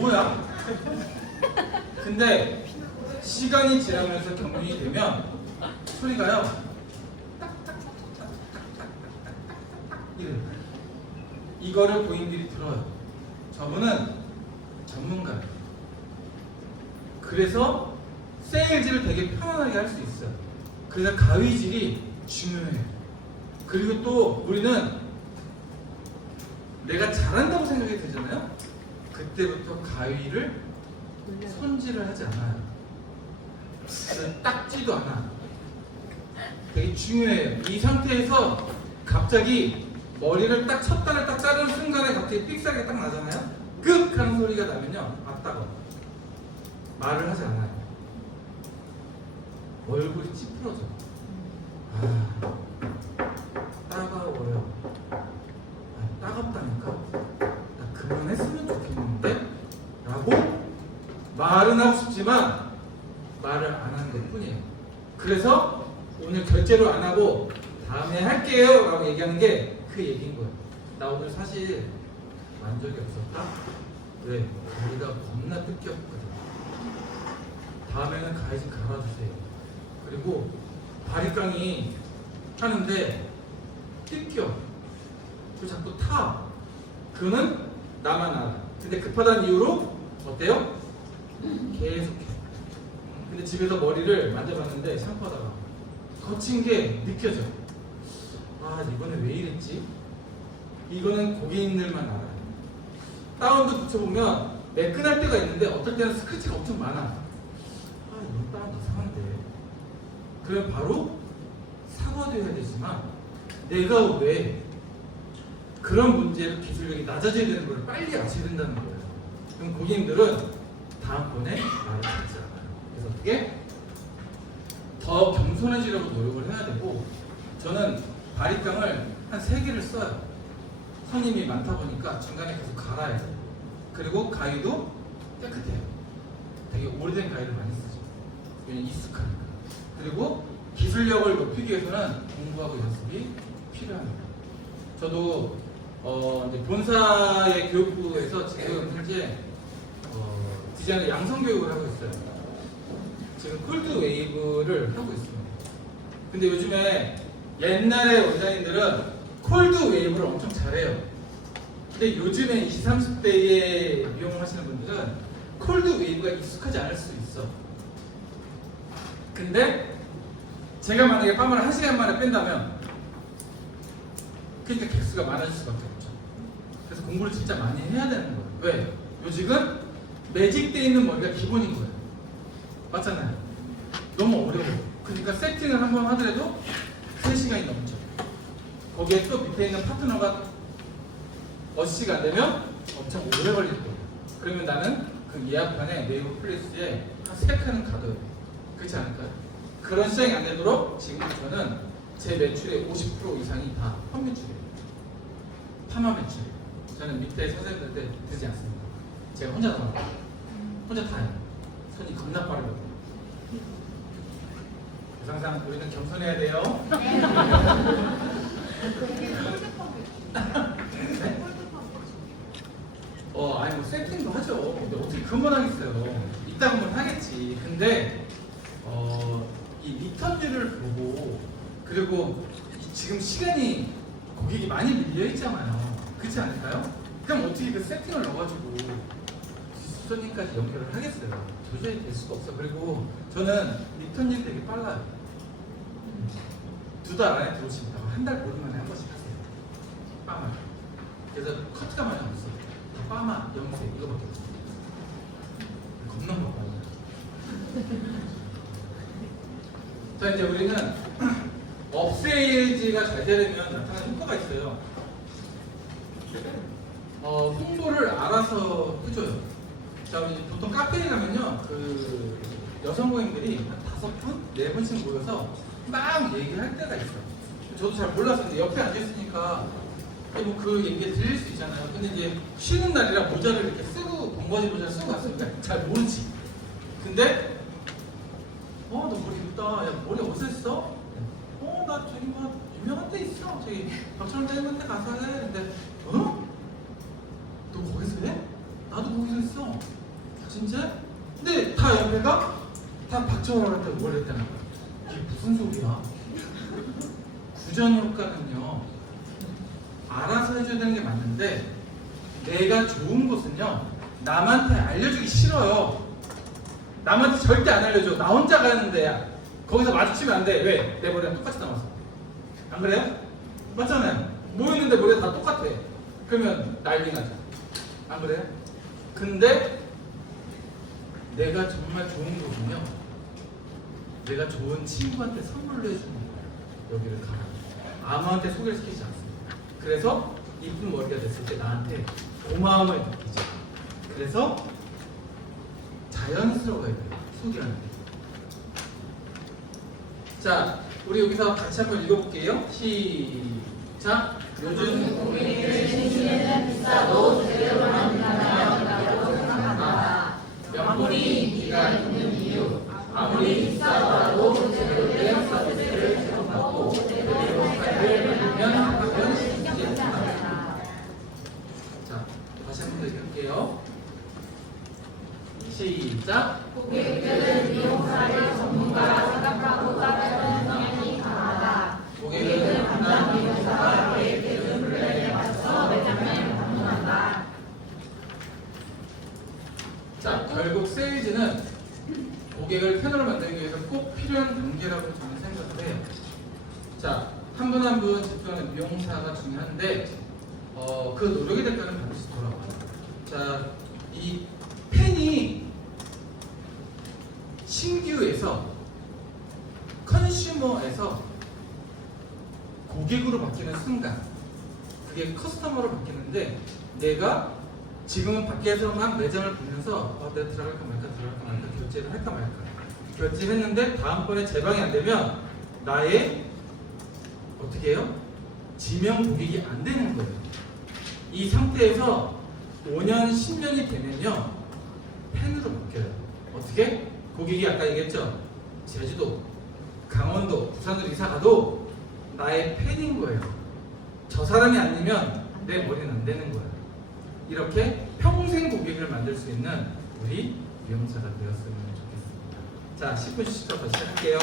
뭐야? 근데 시간이 지나면서 경륜이 되면 소리가요 이래요. 이거를 고객님들이 들어요. 저분은 전문가예요. 그래서 세일즈를 되게 편안하게 할 수 있어요. 그래서 가위질이 중요해요. 그리고 또 우리는 내가 잘한다고 생각이 들잖아요. 그때부터 가위를 손질을 하지 않아요. 닦지도 않아. 되게 중요해요. 이 상태에서 갑자기 머리를 딱 첫 단을 딱 자르는 순간에 갑자기 삑사리가 딱 나잖아요. 끄ꯛ 하는 소리가 나면요 아 따가워. 말을 하지 않아요. 얼굴이 찌푸러져. 아 따가워요. 아, 따갑다니까. 나 그만했으면 좋겠는데 라고 말은 하고 싶지만 말을 안 하는 것 뿐이에요. 그래서 오늘 결제로 안 하고 다음에 할게요 라고 얘기하는 게 그 얘기인 거예요. 나 오늘 사실 만족이 없었다? 왜? 머리가 겁나 뜯겼거든. 다음에는 가위질 갈아주세요. 그리고 바리깡이 하는데 뜯겨. 그리고 자꾸 타. 그거는 나만 알아. 근데 급하다는 이유로 어때요? 계속해. 근데 집에서 머리를 만져봤는데 샴푸하다가 거친 게 느껴져. 아 이번에 왜 이랬지? 이거는 고객님들만 알아요. 다운도 붙여보면 매끈할 때가 있는데 어떨 때는 스크래치가 엄청 많아. 아 이건 다운 이상한데. 그럼 바로 사과도 해야 되지만 내가 왜 그런 문제로 기술력이 낮아져야 되는 걸 빨리 아셔야 된다는 거예요. 그럼 고객님들은 다음번에 말을 찾지 않아요. 그래서 어떻게? 더 겸손해지려고 노력을 해야 되고 저는 바리깡을 한 3개를 써요. 손님이 많다 보니까 중간에 계속 갈아야 돼요. 그리고 가위도 깨끗해요. 되게 오래된 가위를 많이 쓰죠. 왜냐면 익숙하니까. 그리고 기술력을 높이기 위해서는 공부하고 연습이 필요합니다. 저도 이제 본사의 교육부에서 지금 현재 디자이너 양성 교육을 하고 있어요. 지금 콜드 웨이브를 하고 있습니다. 근데 요즘에 옛날의 원장님들은 콜드 웨이브를 엄청 잘해요. 근데 요즘에 20, 30대에 미용을 하시는 분들은 콜드 웨이브가 익숙하지 않을 수 있어. 근데 제가 만약에 빰을 1시간 만에 뺀다면 그러니까 개수가 많아질 수밖에 없죠. 그래서 공부를 진짜 많이 해야 되는 거예요. 왜? 요직은 매직되어 있는 머리가 기본인 거예요. 맞잖아요. 너무 어려워요. 그러니까 세팅을 한번 하더라도 3시간이 넘죠. 거기에 또 밑에 있는 파트너가 어시가 안 되면 엄청 오래 걸릴 거예요. 그러면 나는 그 예약판에 네이버 플레이스에 한 3칸은 가둬야 돼요. 그렇지 않을까요? 그런 시장이 안 되도록 지금부터는 제 매출의 50% 이상이 다 판매출이에요. 파마 매출이에요. 저는 밑에 선생님들한테 드지 않습니다. 제가 혼자 다 합니다. 혼자 다 해요. 손이 겁나 빠르거든요. 그래서 항상 우리는 겸손해야 돼요. 네? 아니 뭐 세팅도 하죠. 근데 어떻게 그것만 하겠어요. 이따 보면 하겠지. 근데 이 리턴율을 보고 그리고 지금 시간이 고객이 많이 밀려 있잖아요. 그렇지 않을까요? 그럼 어떻게 그 세팅을 넣어가지고 수전님까지 연결을 하겠어요? 도저히 될 수가 없어. 그리고 저는 리턴율이 되게 빨라요. 2달 안에 들어오십니다. 한 달 보름 만에 한 번씩 하세요. 빠마. 그래서 커트가 많이 없어. 빠마, 염색 이거밖에 없어. 겁나 바빠요. 자, 이제 우리는 업세일즈가 잘 되려면 나타나는 효과가 있어요. 홍보를 알아서 해줘요. 자, 보통 카페에 가면요, 그 여성 고객들이 한 5분, 4분씩 모여서 막 얘기할 때가 있어요. 저도 잘 몰라서 이제 옆에 앉아있으니까 뭐 그 얘기 들릴 수 있잖아요. 근데 이제 쉬는 날이라 모자를 이렇게 쓰고, 번거지 모자를 쓰고 갔으니까 잘 모르지. 근데, 너 머리 예쁘다. 야, 머리 어디서 했어? 나 저기 뭐 유명한 데 있어. 저기 박철원 닮은 데 가서 해. 근데, 너 거기서 해? 나도 거기서 했어. 진짜? 근데 다 옆에가 다 박철원한테 뭘 했다는 거야. 이게 무슨 소리야? 구전 효과는요, 알아서 해줘야 되는 게 맞는데, 내가 좋은 곳은요, 남한테 알려주기 싫어요. 남한테 절대 안 알려줘. 나 혼자 가는 데야. 거기서 마주치면 안 돼. 왜? 내 머리랑 똑같이 나와서. 안 그래요? 맞잖아요. 모였는데 머리가 다 똑같아. 그러면 난리 나죠. 안 그래요? 근데 내가 정말 좋은 곳은요, 내가 좋은 친구한테 선물로 해주는 거예요. 여기를 가라. 아무한테 소개를 시키지 않습니다. 그래서 이쁜 머리가 됐을 때 나한테 고마움을 느끼죠. 그래서 자연스러워야 돼요. 소개하는 게. 자, 우리 여기서 같이 한번 읽어볼게요. 시작. 요즘 고객님들 신시는 비싸도 제대로 만든다면 생각합니다. 명분이 인기가 있는 이유. 아무리 비싸더라도 제대로 된 서비스를 제공하고 제대로 관리를 받으면 가면 신기합니다. 자, 다시 한번 더 읽을게요. 시작. 고객들은 미용사를 전문가라 생각하고 따르는 성향이 강하다. 고객은 담당 미용사가 계획해준 플랜에 맞춰 매장을 방문한다. 자, 결국 세일즈는 고객을 팬으로 만들기 위해서 꼭 필요한 단계라고 저는 생각을 해요. 자, 한 분 한 분 집중하는 미용사가 중요한데, 그 노력의 대가는 반드시 돌아와요. 자, 이 팬이 신규에서 컨슈머에서 고객으로 바뀌는 순간, 그게 커스터머로 바뀌는데, 내가 지금은 밖에서 막 매장을 보면서 내가 들어갈까 말까 결제를 할까 말까 결제했는데 다음번에 제방이 안 되면 나의 어떻게 해요? 지명 고객이 안 되는 거예요. 이 상태에서 5년, 10년이 되면요, 팬으로 바뀌어요. 어떻게? 고객이 아까 얘기했죠? 제주도, 강원도, 부산으로 이사 가도 나의 팬인 거예요. 저 사람이 아니면 내 머리는 안 되는 거예요. 이렇게 평생 고객을 만들 수 있는 우리 미용사가 되었으면 좋겠습니다. 자, 10분 쉬어서 시작할게요.